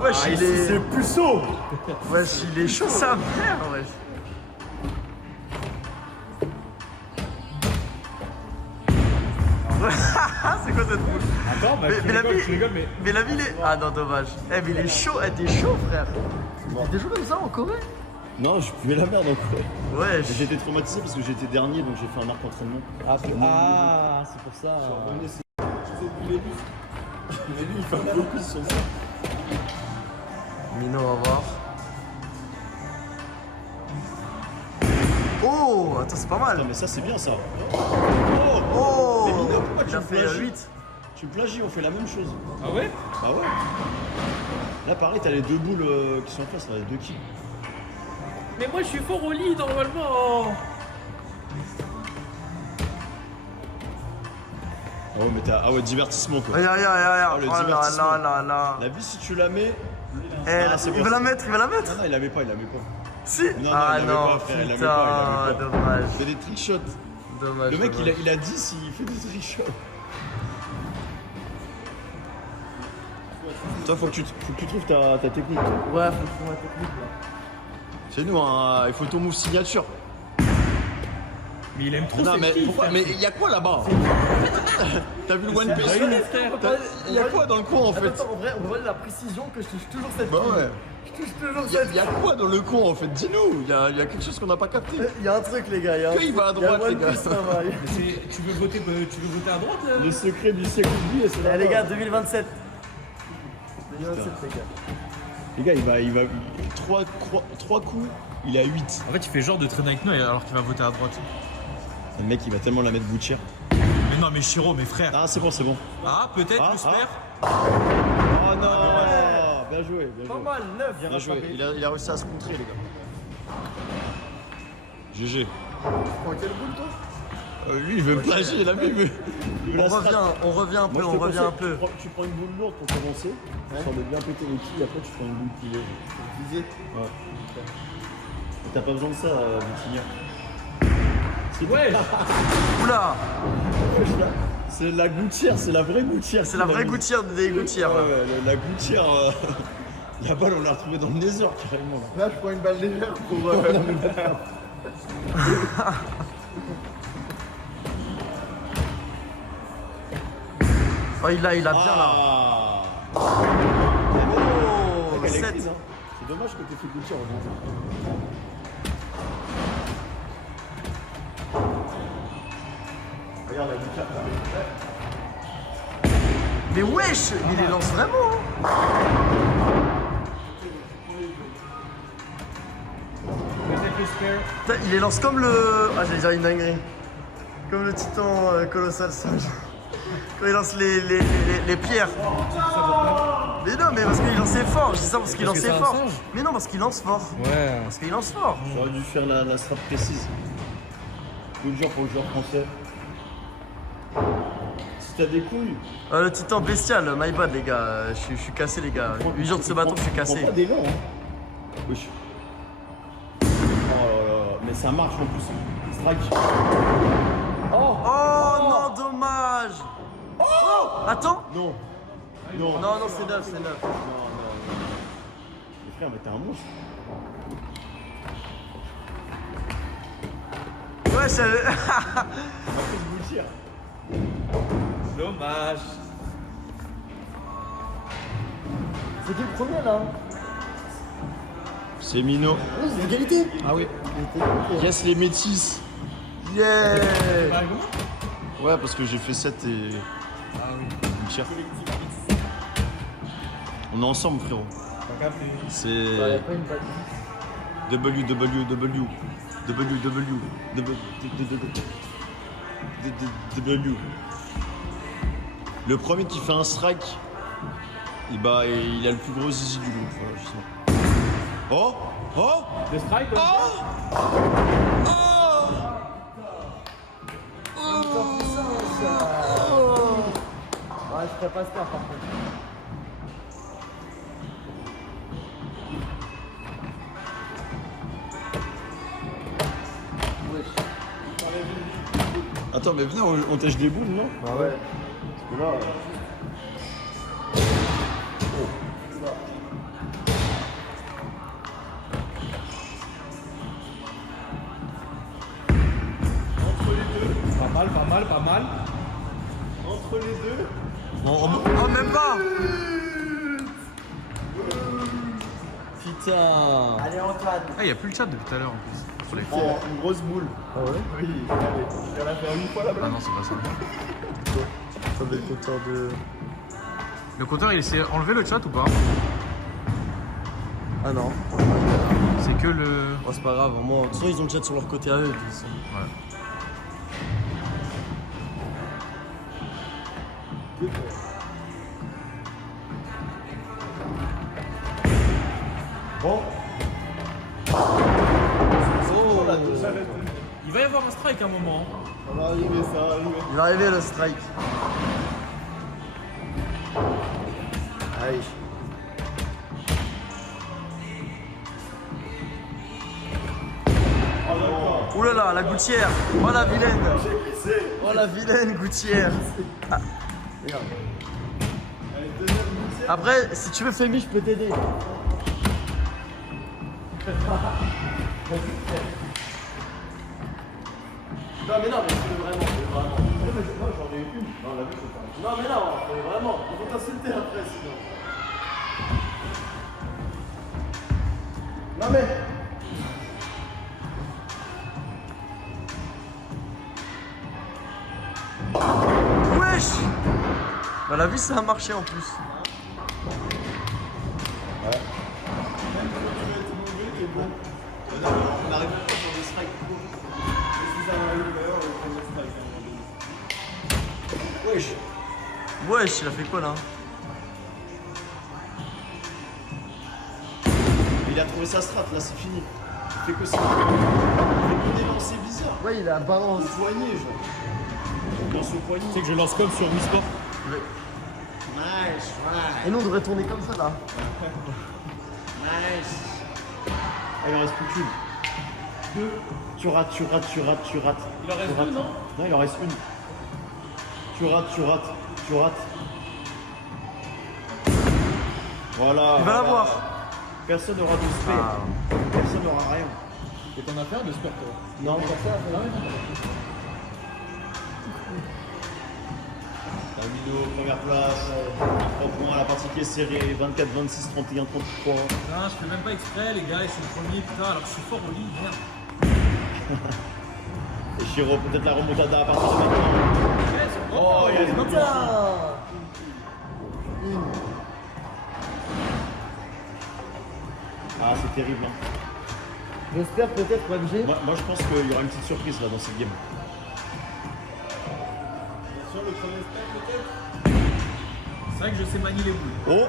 Wesh, il est... C'est puceau. Wesh, il est chaud sa mère, wesh. C'est quoi cette boule? Attends, bah, mais la vie, je rigole, mais... mais la vie, il est... Ah non, dommage. Eh, mais il est chaud, t'es chaud, frère. T'es chaud comme ça en Corée? Non, je fumais la merde en Corée. Wesh. J'étais traumatisé parce que j'étais dernier donc j'ai fait un arc entraînement. Ah, c'est pour ça. Mais lui il fait un focus sur ça. Mino, on va voir. Oh, attends, c'est pas mal. Attends mais ça c'est bien ça. Oh, Mais Mino, pourquoi tu il a me fait plagies 8. Tu me plagies, on fait la même chose. Ah ouais? Bah ouais. Là pareil t'as les deux boules qui sont en face, là, les deux kills. Mais moi je suis fort au lit normalement. Oh mais t'as... Ah ouais, divertissement quoi. Regarde. Oh, le Oh là divertissement. là. La vie si tu la mets... Eh, Ah, c'est il bon, va la c'est- mettre, il va la mettre. Non, il la met pas. Si. Non, Ah il l'avait non, pas, frère, il l'avait putain, pas, il l'avait pas. dommage. Il fait des trickshots. Dommage. Le mec dommage. il a 10, il fait des trickshots. Toi faut que tu trouves ta technique. Toi. Ouais, faut trouver la technique là. C'est nous, hein, il faut ton move signature. Mais il aime trop Non ses mais petits, pourquoi? frère. Mais il y a quoi là-bas? T'as vu le One Piece? Bah, frère. Il y a quoi dans le coin en fait? Attends, en vrai, on voit la précision que je touche toujours cette Bah quille. ouais. Je touche toujours Il cette y a quoi dans le coin en fait? Dis-nous, il y a quelque chose qu'on n'a pas capté. Il y a un truc, les gars. Que il va à droite, les gars. Ça va. Tu veux voter à droite là? Le secret du siècle oublié, c'est Eh, les gars, 2027. 2027, les gars. Les gars, il va 3 coups, il a 8. En fait, il fait genre de traîner avec nous alors qu'il va voter à droite. Le mec, il va tellement la mettre bout de chair. Mais non, mais Chiro, mes frères. Ah, c'est bon, c'est bon. Ah, peut-être, Ah, j'espère. Oh non! Bien joué, bien Pas joué. mal, 9. Bien joué. Il a réussi à se contrer, les gars. GG. Oh, quelle boule, toi? Lui, il veut me plagier, il a vu, il veut On la strat. revient un peu, Moi, je on te revient conseille, un peu. Tu prends une boule lourde pour commencer, histoire de bien péter les quilles, après tu prends une boule plus légère. Visé. Ouais. T'as pas besoin de ça, Vitinha. Ouais. Oula, C'est la gouttière, c'est la vraie gouttière. c'est la vraie gouttière des gouttières. Ouais, là. ouais, la gouttière. La balle, on l'a retrouvée dans le nether carrément. Là, je prends une balle légère pour. Oh, il a bien là. Ah. Oh, Elle est 7. clean, hein. C'est dommage que t'aies fait gouttière en fait. Regarde la gouttière. Mais wesh, il les lance vraiment. Hein. Putain, il les lance comme le... Ah, j'allais dire une dinguerie. Comme le titan colossal sage. Quand il lance les pierres. Mais non, mais parce qu'il lançait fort. Je dis ça parce qu'il Parce que lançait c'est un fort. singe. Mais non, parce qu'il lance fort. Ouais. Parce qu'il lance fort. J'aurais dû faire la strat précise. Coup dur pour le joueur français. Si t'as des couilles. Le titan bestial, my bad les gars. Je suis cassé les gars. 8 jours de ce bâton, je suis cassé. Prends pas des longs, hein. Wesh. Oh là là, mais ça marche en plus. Strike. Oh non, dommage. Oh, attends. Non. Non. Non, c'est 9, c'est 9. Non. Mais frère, mais t'es un monstre. Ouais, ça... Après le gouttière. Dommage. C'est qui le premier là? C'est Mino. Oh, c'est l'égalité. Ah oui. Yes, les métis. Yeah. Ouais, parce que j'ai fait 7 et. Ah oui. Gouttière. On est ensemble, frérot. C'est. Pas une balle. Le premier qui fait un strike, il a le plus gros zizi du groupe. Voilà, je sais. Oh! Oh! Le strike Ouais, je ferais pas ça par contre. Attends, mais viens, on tèche des boules, non? Bah ouais. Parce que là. Pas mal. Entre les deux. Oh, même pas. Putain. Allez Antoine. Ah, il n'y a plus le chat depuis tout à l'heure en plus. Sur les Prends une grosse boule. Ah ouais? Oui, allez. Il va la faire une fois la Ah blague. non, c'est pas ça. Ça va être compteur de... Le compteur, il s'est enlevé le chat ou pas? Ah non. C'est que le... Oh, c'est pas grave, moi, de toute façon ils ont le chat sur leur côté à eux. Ouais. Bon. Oh. Il va y avoir un strike à un moment. On va arriver, ça va arriver. Il va arriver le strike. Aïe. Ouh là là, la gouttière. Oh la vilaine. Oh la vilaine gouttière. Ah. Regarde. Après, si tu veux Femi, je peux t'aider. Non mais non, mais c'est vraiment. Non, j'en ai eu une. Non, la vue, c'est pas. Non mais non, vraiment. Ils vont t'insulter après sinon. Non mais. Wesh. Bah la vie ça a marché en plus. On arrive pas sur des strikes. Si ça va aller d'ailleurs, on prend des strikes. Wesh. Wesh, il a fait quoi là? Il a trouvé sa strat, là c'est fini. Il fait que ça. Il fait que des lancers bizarres. Ouais, il a balance. Au poignet, genre. Dans son poignet. Tu sais que je lance comme sur Wii Sport. Nice, Et nous on devrait tourner comme ça là. nice. Ah, il en reste plus qu'une. Deux. Tu rates. Il en reste deux, non? Non, il en reste une. Tu rates. Voilà. Il va l'avoir. Personne n'aura de spé. Ah. Personne n'aura rien. Et t'en as fait un de sport, toi? Non. Tamino, première place. 3 points, la partie qui est serrée. 24, 26, 31, 33. Non, je fais même pas exprès, les gars, ils sont premiers, putain, alors que je suis fort au lit, merde. Et Chiro, peut-être la remontada à partir de maintenant. Oh, il y a des Ah, c'est terrible. Hein. J'espère peut-être pour MG. Moi, je pense qu'il y aura une petite surprise là dans cette game. Sur le premier strike, peut-être. C'est vrai que je sais manier les boules. Oh,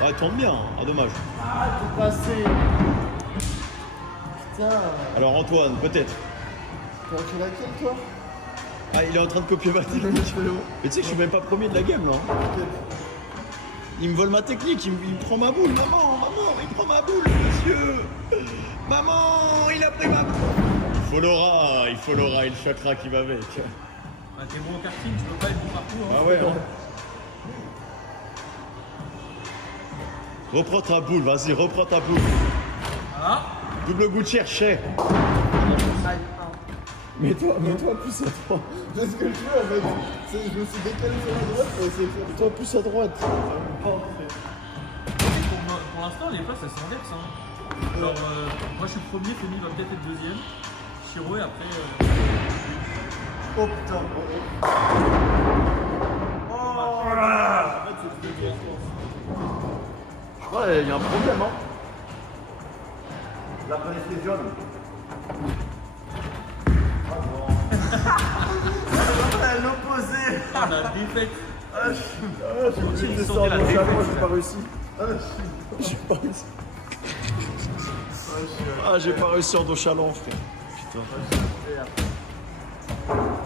ah, il tourne bien. Ah, dommage. Ah, t'es passé. Putain. Alors, Antoine, peut-être. Tu as laquelle toi? Ah, il est en train de copier ma technique. Mais tu sais que je suis même pas premier de la game là. Il me vole ma technique, il me prend ma boule. Maman, il prend ma boule, monsieur. Maman, il a pris ma boule. Il faut l'aura et le chakra qui va avec. Bah, t'es bon au karting, tu peux pas être bon partout. Hein. Ah ouais, non. Reprends ta boule, vas-y, reprends ta boule. Voilà. Double goût de chercher. Mets-toi plus à droite. C'est ce que je fais en fait. Je me suis décalé sur la droite pour essayer de faire. Toi plus à droite. Ça me pas entrer. Pour l'instant, les places, elles s'inversent. Hein. Genre, moi je suis premier, Femi va peut-être être deuxième. Chiro et après. Oh putain. En fait, c'est ce que je pense. Ouais, il y a un problème, hein. La planète est jaune. À l'opposé. Ah, la défaite. J'ai oublié de Ils sont descendre de la mon chapeau, défaite. j'ai pas réussi. J'ai pas réussi. Ah, j'ai pas réussi en dos chaland, frère. Putain.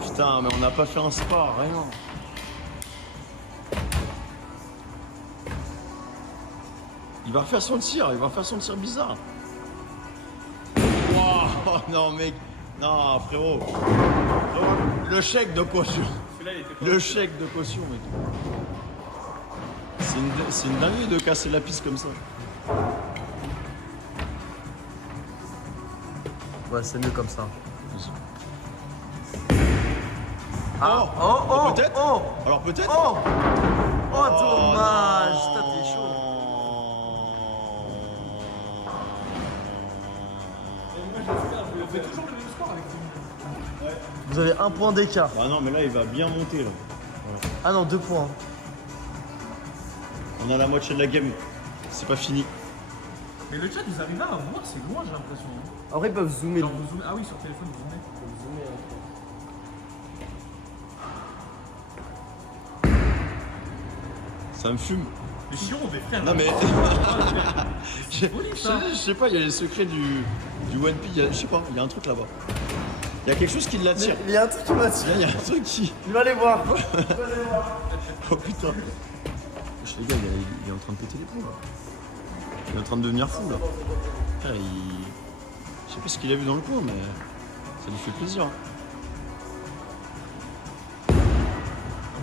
Putain, mais on n'a pas fait un spa, rien. Il va refaire son tir, bizarre. Wow, non mec, non frérot. Le chèque de caution. Le chèque de caution, mec. C'est une dinguerie de casser la piste comme ça. Ouais, c'est mieux comme ça. Ah, Oh, peut-être. oh, Alors peut-être. oh, oh, dommage. Putain, t'es chaud. On fait toujours le même score avec Timmy. Vous avez un point d'écart. Ah non, mais là il va bien monter là. Ah non, 2 points. On a la moitié de la game. C'est pas fini. Mais le chat, vous arrivez à voir, c'est loin, j'ai l'impression. Hein. Après, ils peuvent zoomer. Genre, vous zoomez. Ah oui, sur téléphone, vous zoomez. Ça me fume. Mais sinon, on est frères. Non mais. C'est poli, ça. Je sais pas, il y a les secrets du One Piece. Je sais pas, il y a un truc là-bas. Il y a quelque chose qui l'attire. Il y a un truc qui m'attire. Il y a un truc qui. Il va aller voir. Oh putain. Wesh, les gars, il est en train de péter les plombs là. Il est en train de devenir fou là. Frère, je sais pas ce qu'il a vu dans le coin, mais ça lui fait plaisir.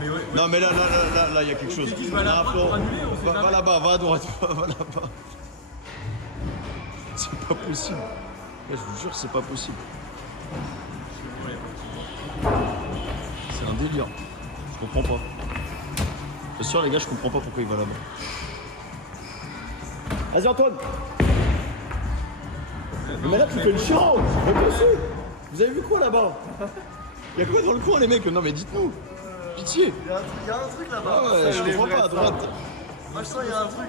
Mais ouais, Non mais là, il y a quelque chose. va à la droite pour annuler, on sait Va jamais. là-bas, va à droite, va là-bas. C'est pas possible. Ouais, je vous jure, c'est pas possible. C'est un délire. Je comprends pas. Je suis sûr les gars, je comprends pas pourquoi il va là-bas. Vas-y Antoine. Mais là tu fais le chiant. Vous avez vu quoi là-bas? Il y a quoi dans le coin les mecs? Non mais dites-nous. Pitié. Il y a un truc là-bas. Ah ouais, je comprends pas à droite. Moi, je sens qu'il y a un truc.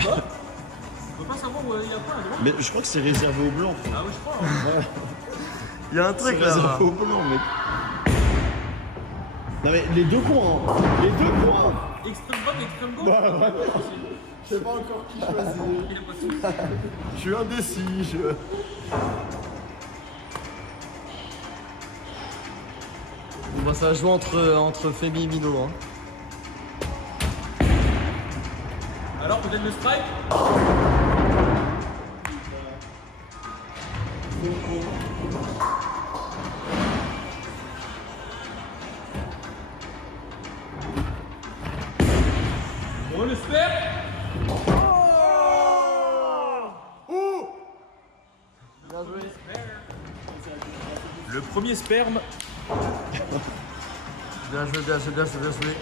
on peut pas savoir où il y a quoi à droite. Mais je crois que c'est réservé aux blancs. Ah oui, je crois. Hein. Il y a un C'est truc là-bas. réservé aux blancs, mec. Non mais les deux coins, hein. Les deux coins. Extrême droite, extrême gauche. Je sais pas encore qui choisir. Il a pas de soucis. Je suis indécis. Bon, bah, ça va jouer entre Femi et Mino. Hein. Alors, peut-être le strike. On l'espère. Bien joué. Le premier sperme. Bien joué, bien joué, bien joué, bien joué.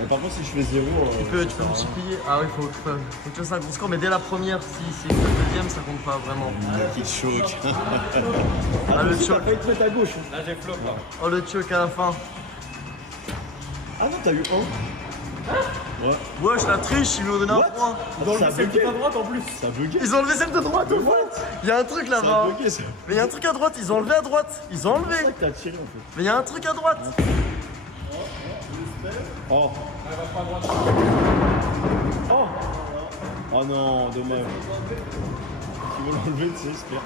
Mais par contre, si je fais 0. Tu peux multiplier. Ah oui, faut que tu fasses un gros score, mais dès la première, si c'est le deuxième, ça compte pas vraiment. Qui te choque. Ah, le choc. Failli te mettre à gauche. Là, j'ai flop là. Oh, le choc à la fin. Ah non, t'as eu 1. Ouais. Wesh, la triche, ils lui ont donné un point. Ça a bugué. À droite en plus. Ça a bugué. Ils ont enlevé celle de droite au fait. Il y a un truc Ça a là-bas. bugué ça. Mais il y a un truc à droite, ils ont enlevé à droite. Ils ont enlevé. C'est ça que t'as tiré en fait. Mais il y a un truc à droite. Oh. Oh. Oh non, dommage. Tu veux l'enlever, tu sais, j'espère.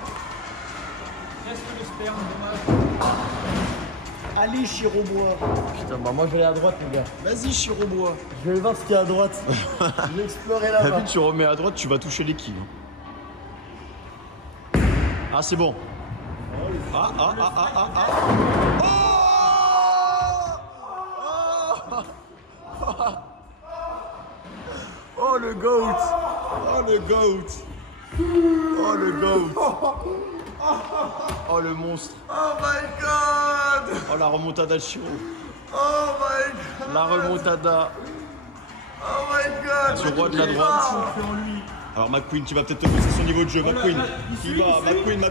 Reste le sperme, dommage. Allez, Chirobois. Putain, bah moi je vais aller à droite, les gars. Vas-y, Chirobois. Je vais aller voir ce qu'il y a à droite. Je vais explorer T'as là-bas. vu, tu remets à droite, tu vas toucher les quilles. Ah, c'est bon. Ah, ah, ah, ah, ah, ah. Oh, le goat. Oh, le goat. Oh, le goat. Oh, le monstre. Oh my god. Oh, la remontada de Chiro. Oh my god. La remontada Oh my god. du roi de la droite. Alors, McQueen, tu vas peut-être te pousser son niveau de jeu. McQueen. Qui va McQueen. Ok,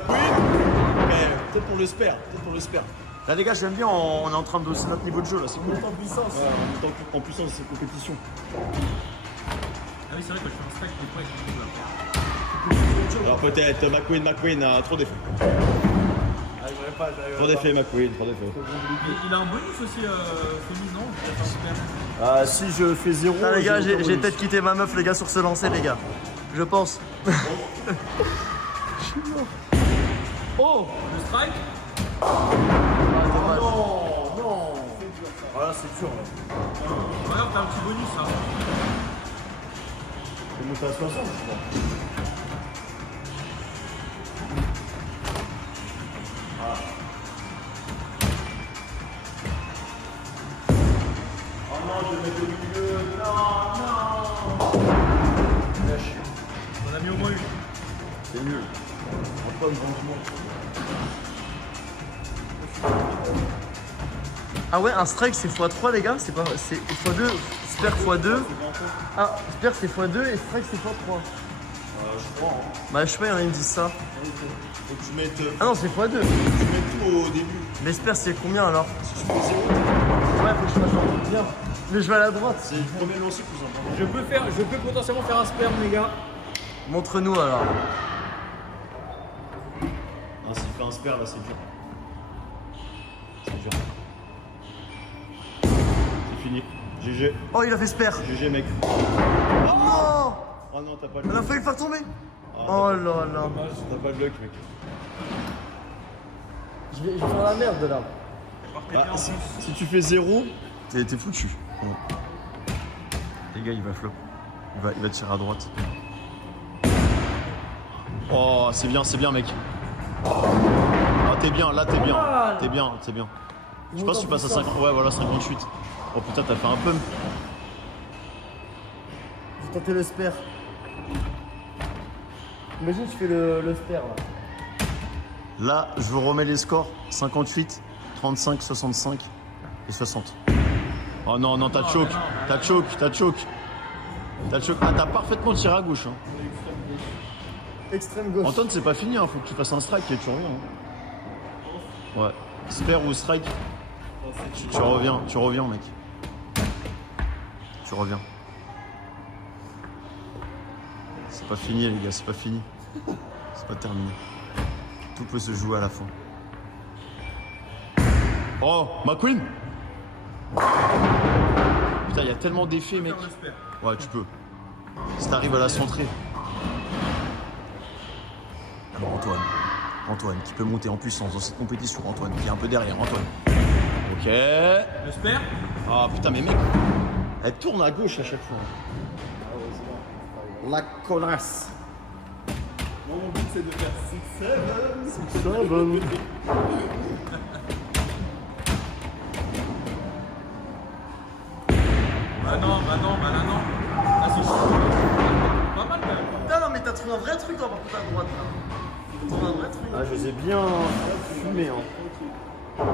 peut-être pour le spare. Là, les gars, j'aime bien, on est en train de hausser notre niveau de jeu, là, c'est cool. En puissance. Ouais, on monte en puissance de cette compétition. oui, c'est vrai que je fais un strike des fois avec le là. Alors peut-être McQueen a trop d'effets. Trop d'effets McQueen, trop d'effets. Il a un bonus aussi, Femi, non? Il a fait un super. Ah, si je fais 0. Ah les gars, j'ai peut-être quitté ma meuf les gars sur ce lancer les gars. Je pense. Oh, le strike. Non. Voilà, c'est dur là. Regarde, t'as un petit bonus là. Je vais monter à 60, je crois. Oh non, je vais mettre au milieu. Non. Lâche. On a mis au moins une. C'est nul. Antoine, franchement. Ah ouais, un strike c'est x3 les gars, c'est pas. C'est x2, Sper x2. Ah, Sper c'est x2 et strike c'est x3. Je crois. Hein. Bah je sais pas, il y en a qui me disent ça. Faut que tu mettes, Ah non, c'est x2. tout au début. Mais Sper c'est combien alors? Si tu fais 0, Ouais, faut que je fasse un truc bien. Mais je vais à la droite. c'est le premier lancer plus important. Je peux potentiellement faire un sperme, les gars. Montre-nous alors. Non, s'il fait un spare là, c'est dur. C'est dur. C'est fini. GG. Oh, il a fait Sper. GG mec. Oh Oh non, t'as pas On le a luck. failli le faire tomber. Ah, Oh là là. T'as pas le luck mec. Je vais faire la merde là. Ah, si tu fais 0, t'es foutu. Bon. Les gars, il va flop. Il va tirer à droite. Oh, c'est bien, mec. Ah, t'es bien, là, t'es bien. T'es bien, t'es bien. Je sais pas si tu passes à 50. Ouais, voilà, 58. Oh putain, t'as fait un pump. J'ai tenté le Sper. Imagine, je fais le Sper là. Là, je vous remets les scores 58, 35, 65 et 60. Oh non, non, t'as choke. T'as choke. T'as choke. Ah, t'as parfaitement tiré à gauche. Hein. Extrême gauche. Antoine, c'est pas fini, hein. Faut que tu fasses un strike et tu reviens. Hein. Ouais. Spare ou strike, tu reviens, mec. Tu reviens. C'est pas fini, les gars, c'est pas fini. C'est pas terminé. Tout peut se jouer à la fin. Oh, McQueen! Putain, il y a tellement d'effets, mec. Ouais, tu peux. Si t'arrives à la centrer. Alors Antoine, qui peut monter en puissance dans cette compétition. Antoine, qui est un peu derrière, Antoine. Ok. Le sperme. Ah putain, mais mec, elle tourne à gauche à chaque fois. La connasse. Moi, mon but, c'est de faire 6-7. Bah non. Ah, c'est chaud. Pas mal quand même. Putain, non, mais t'as trouvé un vrai truc toi par contre à droite là. T'as trouvé un vrai truc. Ah, je les ai bien fumés. Hein.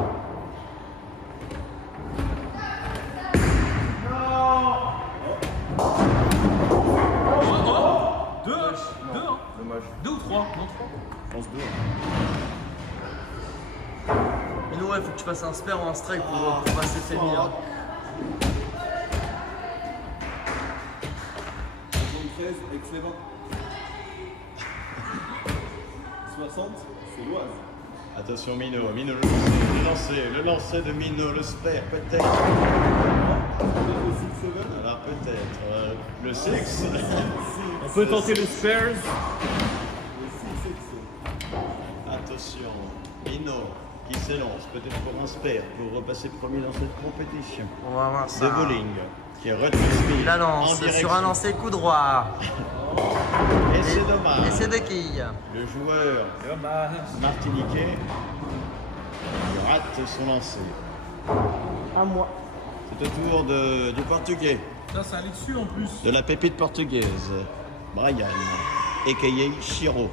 Deux, hein. Dommage. 2 ou 3? Non, 3. Je pense 2. Mais nous, ouais, faut que tu passes un Sper ou un strike pour passer Femi. Hein. 73, excellent. 60, c'est l'Oise. Attention Mino, le lancer de Mino, le spare peut-être. Alors peut-être. Le 6. On peut tenter le spares. Attention, Mino qui s'élance peut-être pour un spare pour repasser premier dans cette compétition On va voir de ça. bowling qui est retransmis La en lance direction. sur un lancer coup droit. Et c'est dommage. Et c'est de qui? Le joueur martiniquais il rate son lancer. À moi. C'est au tour du portugais, Putain, ça allait dessus en plus. de la pépite portugaise, Brian, a.k.a. Chiro,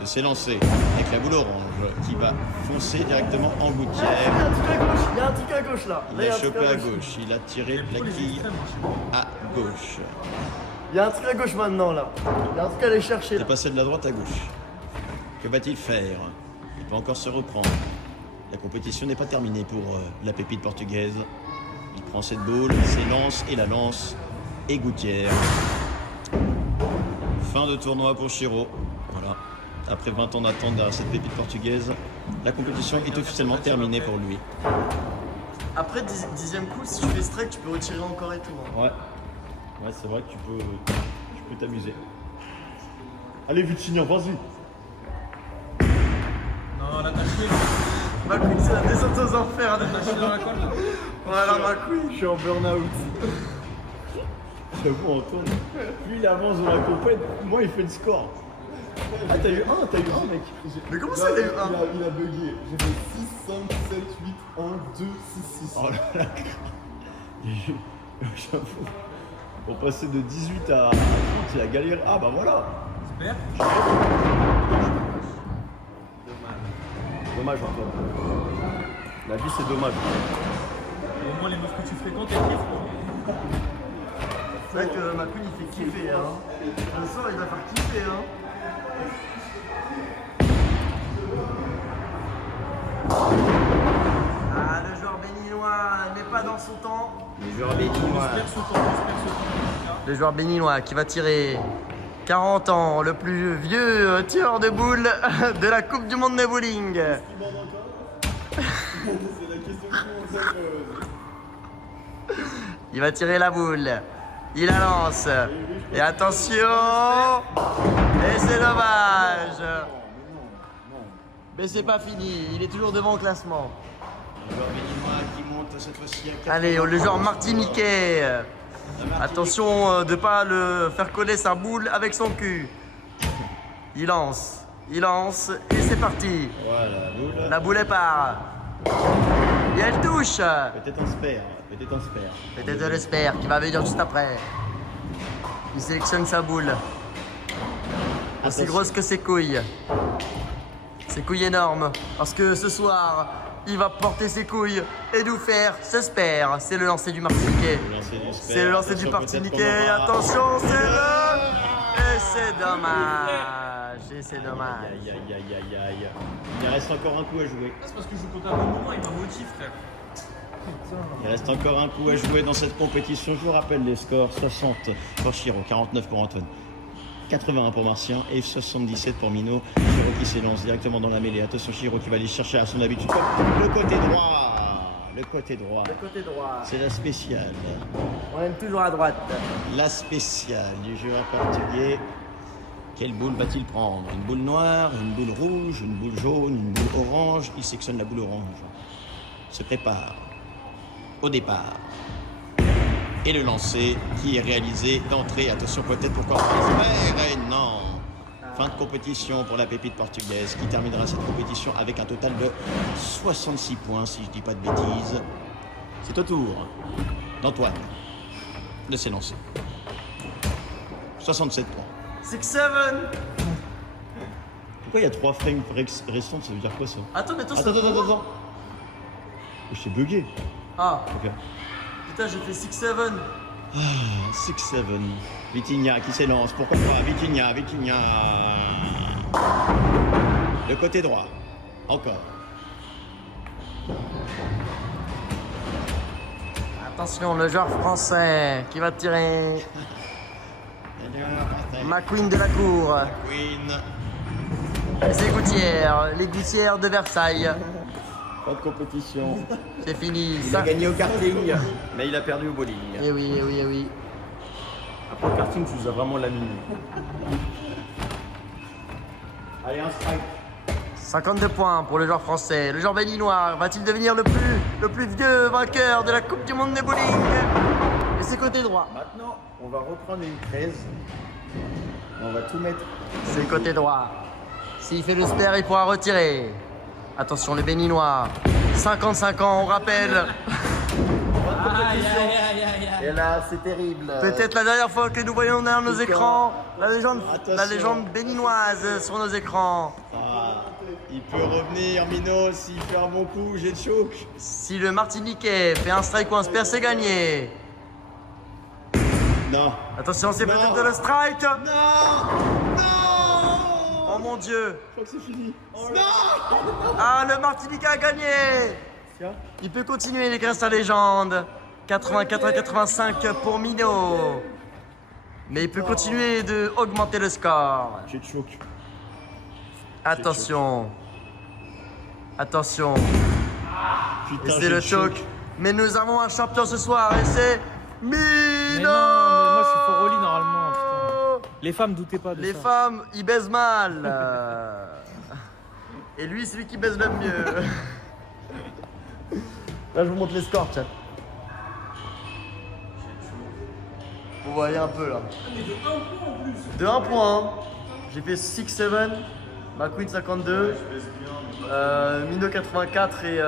de s'élancer avec la boule orange qui va foncer directement en gouttière. Il y a un truc à gauche là. Il a chopé à gauche, il a tiré la quille à gauche. Il y a un truc à gauche maintenant là. Il y a un truc à aller chercher Il est là. passé de la droite à gauche. Que va-t-il faire? Il peut encore se reprendre. La compétition n'est pas terminée pour la pépite portugaise. Il prend cette boule, s'élance et la lance. Et gouttière. Fin de tournoi pour Chiro. Voilà. Après 20 ans d'attente derrière cette pépite portugaise, la compétition est officiellement terminée pour lui. Après 10e coup, si tu fais strike, tu peux retirer encore et tout. Hein. Ouais. Ouais, c'est vrai que tu peux t'amuser. Allez, Vitinha, vas-y. Non, la tâche McQueen, c'est la descente aux enfers. dans la colle. Voilà, McQueen. Je suis en burn-out. J'avoue, Antoine, lui il avance dans la compète, moi il fait le score. Ah, t'as eu un, mec. Mais comment ça, il a eu un? Il a bugué. J'ai fait 6, 5, 7, 8, 1, 2, 6, 6. Oh là là. J'avoue. Pour passer de 18 à 30, il a galéré. Ah bah voilà. Super. Dommage, Antoine. La vie c'est dommage. Au moins les meufs que tu fréquentes, elles kiffent. C'est vrai que McQueen il fait kiffer. Hein. Le soir, il va faire kiffer. Hein. Ah, le joueur béninois, il met pas dans son temps. Les joueurs béninois. Le joueur béninois qui va tirer 40 ans, le plus vieux tireur de boules de la Coupe du Monde de bowling. C'est la question que Il va tirer la boule. Il la lance. Et attention. Et c'est dommage. Mais c'est pas fini. Il est toujours devant au classement. Le joueur béninois qui monte cette fois-ci à 4. Allez, le joueur martiniquais. Attention de pas le faire coller sa boule avec son cul. Il lance. Et c'est parti. Voilà, boule. La boule est part. Et elle touche. Peut-être un spare. Peut-être de l'espère qui va venir juste après. Il sélectionne sa boule. Aussi Attention. grosse que ses couilles. Ses couilles énormes. Parce que ce soir, il va porter ses couilles et nous faire ce spare. C'est le lancer du Martiniquais. C'est le lancer du Martiniquais. Attention, c'est le... Et c'est dommage. Aïe. Il reste encore un coup à jouer. C'est parce que je joue contre un bon moment, il m'a motivé, frère. Il reste encore un coup à jouer dans cette compétition. Je vous rappelle les scores 60 pour Chiro, 49 pour Antoine, 81 pour Martien et 77 pour Mino. Chiro qui s'élance directement dans la mêlée. Attention, Chiro qui va aller chercher à son habitude. Le côté droit. C'est la spéciale. On aime toujours à droite. La spéciale du joueur portugais. Quelle boule va-t-il prendre? Une boule noire, une boule rouge, une boule jaune, une boule orange? Il sélectionne la boule orange. Se prépare au départ. Et le lancer qui est réalisé d'entrée. Attention peut-être pourquoi et non. Fin de compétition pour la pépite portugaise qui terminera cette compétition avec un total de 66 points si je dis pas de bêtises. C'est au tour d'Antoine de s'élancer. 67 points. 6-7. Pourquoi il y a 3 frames restants? Ça veut dire quoi ça? Attends, mais toi, Attends. Je suis bugué. Ah, Ok. putain, j'ai fait 6-7. 6-7. Vitinha qui s'élance. Pourquoi pas? Vitinha. Le côté droit. Encore. Attention, le joueur français qui va tirer. McQueen de la cour. Queen. Et ses gouttières, les gouttières de Versailles. Pas de compétition. C'est fini. Il a gagné au karting, mais il a perdu au bowling. Eh oui. Après le karting, tu nous as vraiment la nuit. Allez, un strike. 52 points pour le joueur français. Le joueur béninois va-t-il devenir le plus vieux vainqueur de la Coupe du Monde de bowling? Et c'est côté droit. Maintenant, on va reprendre une 13. On va tout mettre. C'est côté droit. S'il fait le spare, il pourra retirer. Attention, le béninois. 55 ans, on rappelle. Et là, c'est terrible. Peut-être la dernière fois que nous voyons derrière nos écrans la légende Attention. béninoise sur nos écrans. Ah, il peut revenir, Mino, s'il fait un bon coup, j'ai de choc. Si le Martiniquais fait un strike ou un spare, c'est gagné. Non. Attention, c'est Non. peut-être le strike. Non. Oh mon Dieu. Je crois que c'est fini. Ah, le Martiniquais a gagné. Il peut continuer d'écrire sa légende. 84 à 85 pour Mino. Mais il peut continuer de augmenter le score. J'ai choc. Attention. Attention. Putain, Et c'est j'ai le choc. Mais nous avons un champion ce soir et c'est Mino. Mais non, mais moi je suis fort au lit normalement. Putain. Les femmes, doutez pas de Les ça. femmes, ils baisent mal. Et lui, c'est lui qui baise le mieux. Là, je vous montre les scores, chat. Vous voyez un peu là. De 1 point. Hein. J'ai fait 6-7. McQueen 52. Mino 84 et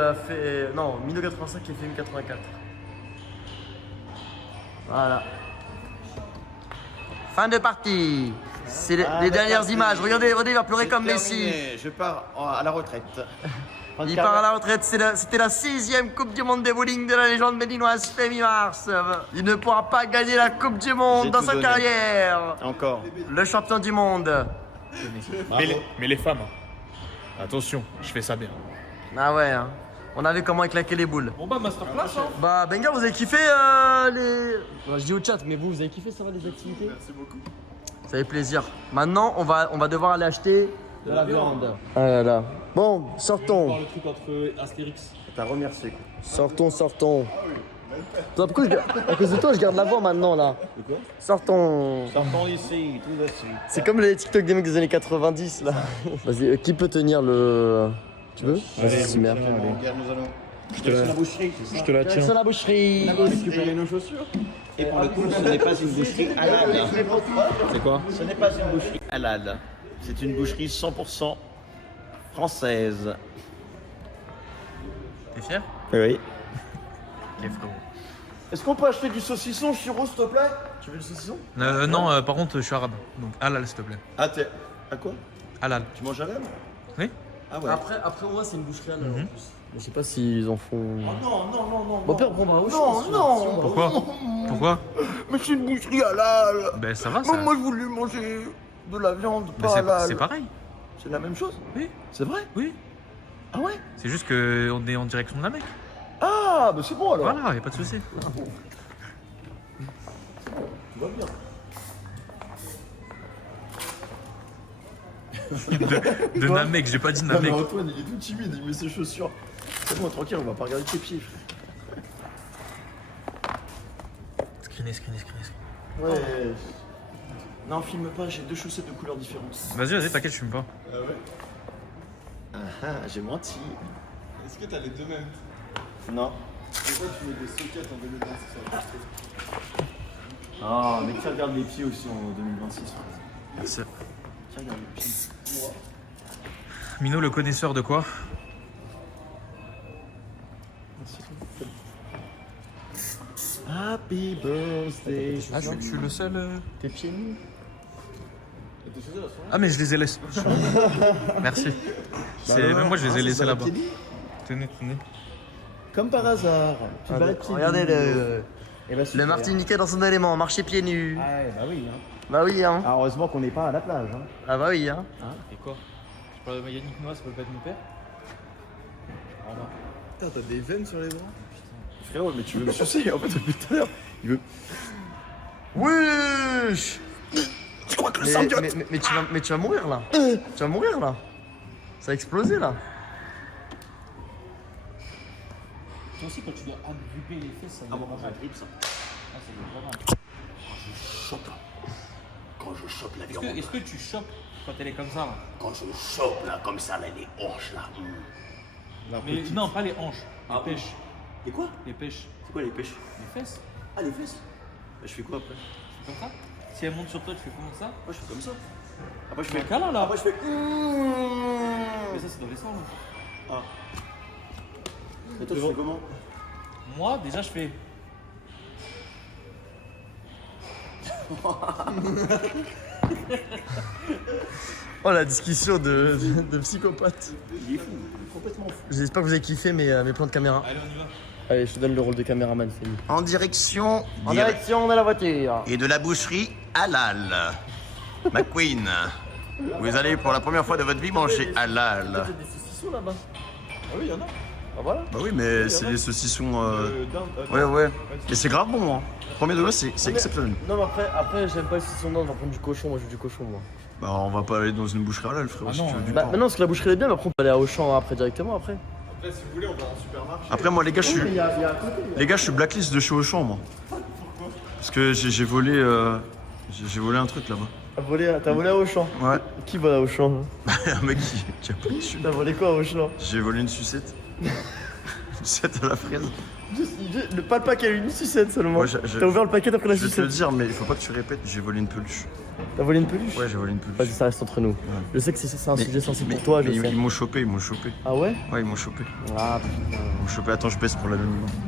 non, Mino 85 et Femi 84. Voilà. Fin de partie. C'est les dernières images. Regardez, il va pleurer comme Messi. Je pars à la retraite. Il part à la retraite. C'était la 6e Coupe du Monde de bowling de la légende béninoise Femi Mars. Il ne pourra pas gagner la Coupe du Monde J'ai dans tout sa donné. carrière. Encore. Le champion du monde. Mais les femmes, attention, je fais ça bien. Ah ouais, hein. On a vu comment il claquait les boules. Bon bah masterclass hein. Bah Benga, vous avez kiffé les... Bah, je dis au chat, mais vous avez kiffé ça va les activités? Merci beaucoup. Ça fait plaisir. Maintenant, on va devoir aller acheter de la viande. Ah là là. Bon, sortons. Le truc entre Astérix. T'as remercié. Sortons. Toi, pourquoi à cause de toi, je garde la voix maintenant là. De quoi? Sortons. Sortons d'ici, tout de suite. C'est comme les TikTok des mecs des années 90 là. Vas-y, qui peut tenir le... Tu veux? Vas-y, c'est merde. Nous allons. Je te la boucherie. Je te la tiens. Sur la boucherie. Récupérer nos chaussures. Et pour le coup, ce n'est pas une boucherie halal. C'est quoi? Ce n'est pas une boucherie halal. C'est une boucherie 100% française. T'es fier? Oui. Les frérot. Est-ce qu'on peut acheter du saucisson, Chiro, s'il te plaît? Tu veux du saucisson? Non, par contre, je suis arabe. Donc halal s'il te plaît. Ah, t'es. À quoi? Halal. Tu manges halal? Oui? Ah ouais. Après moi, c'est une boucherie en plus. Je sais pas s'ils en font... Non. Bon, père, bon, bah, Non. Pourquoi? Mais c'est une boucherie halal. Ben ça va ça. Moi, je voulais manger de la viande, Ben, pas halal. c'est pareil. C'est la même chose? Oui. C'est vrai? Oui. Ah ouais? C'est juste qu'on est en direction de la Mecque. Ah, bah c'est bon alors. Voilà, y a pas de souci. Tout va bien. De Namek, j'ai pas dit Non, mais Namek. Antoine, il est tout timide, il met ses chaussures. C'est bon, tranquille, on va pas regarder tes pieds, frère. Screener. Ouais. Non, filme pas, j'ai deux chaussettes de couleurs différentes. Vas-y, t'inquiète, je fume pas. Ah, j'ai menti. Est-ce que t'as les deux mêmes? Non. Pourquoi tu mets des sockets en 2026 Ah, mais qui regarde les pieds aussi en 2026? Merci. Qui regarde les pieds? Mino, le connaisseur de quoi? Happy birthday. Ah, je suis le seul. Tes pieds nus. Ah, mais je les ai laissés. Merci. Même moi, je les ai laissés là-bas. Tenez. Comme par hasard. Tu vas être Regardez le Eh ben, super. Martiniquais dans son élément, marcher pieds nus. Ah, ouais, bah oui. Hein. Bah oui, hein. Ah, heureusement qu'on n'est pas à la plage. Hein. Ah bah oui, hein. Et quoi? Je parle de Yannick Noah, ça peut pas être mon père? Putain, t'as des veines sur les bras? Frérot, mais tu veux me sucer en fait depuis tout à l'heure. Il veut. Wesh. Je crois que le Mais, symbiote. mais tu vas mourir là. Tu vas mourir là. Ça a explosé là. Toi aussi, quand tu dois agripper les fesses, ça Ah bon, ça grippe ça. Ah, ça doit vraiment. Quand je chope la viande, Est-ce que tu chopes quand elle est comme ça là? quand je chope là, comme ça, là, les hanches là. Mais non, pas les hanches, les Ah, pêches. Et quoi? Les pêches. C'est quoi les pêches? Les fesses. Ah, les fesses. Bah, je fais quoi après? Tu fais comme ça? Si elle monte sur toi, tu fais comment ça? Moi, je fais comme ça. Après, je Tu fais fais. un câlin là. Après, je fais. Mais ça, c'est dans les sangs. Ah. Et toi, tu fais comment? Moi, déjà, je fais. Oh la discussion de psychopathe. Il est fou, il est complètement fou. J'espère que vous avez kiffé mes plans de caméra. Allez, on y va. Allez, je te donne le rôle de caméraman, Femi. En direction. En direction de la voiture. Et de la boucherie halal. McQueen, vous allez pour la première fois de votre vie manger halal. Des saucissons là-bas. Ah oui, il y en a. Ah voilà. Bah oui, mais c'est les saucissons. Dinde, Ouais. Mais c'est grave bon, hein. Premier degré, c'est exceptionnel. Non, mais après j'aime pas les saucissons d'Inde, on va prendre du cochon. Moi, je veux du cochon, moi. Bah, on va pas aller dans une boucherie halal, frérot, si tu veux du Bah, porc. non, parce que la boucherie elle est bien, mais après, on peut aller à Auchan après directement après. Après, si vous voulez, on va en supermarché. Après, moi, les gars, je suis. Il y a un côté. Les gars, je suis blacklist de chez Auchan, moi. Parce que j'ai volé. J'ai volé un truc là-bas. T'as volé à Auchan. Ouais. Qui vole à Auchan? Un mec qui a pris une suite. T'as volé quoi à Auchan? J'ai volé une sucette. Une sucette à la fraise. Pas le paquet, une sucette seulement. Ouais, T'as ouvert le paquet après la Je vais te le sucette. dire, mais il faut pas que tu répètes, j'ai volé une peluche. T'as volé une peluche? Ouais, j'ai volé une peluche. Vas-y, ça reste entre nous. Je sais que c'est un sujet sensible pour toi, je mais sais. ils m'ont chopé, Ah ouais? Ouais, ils m'ont chopé. Ah putain. Ils m'ont chopé. Attends, je baisse pour la même.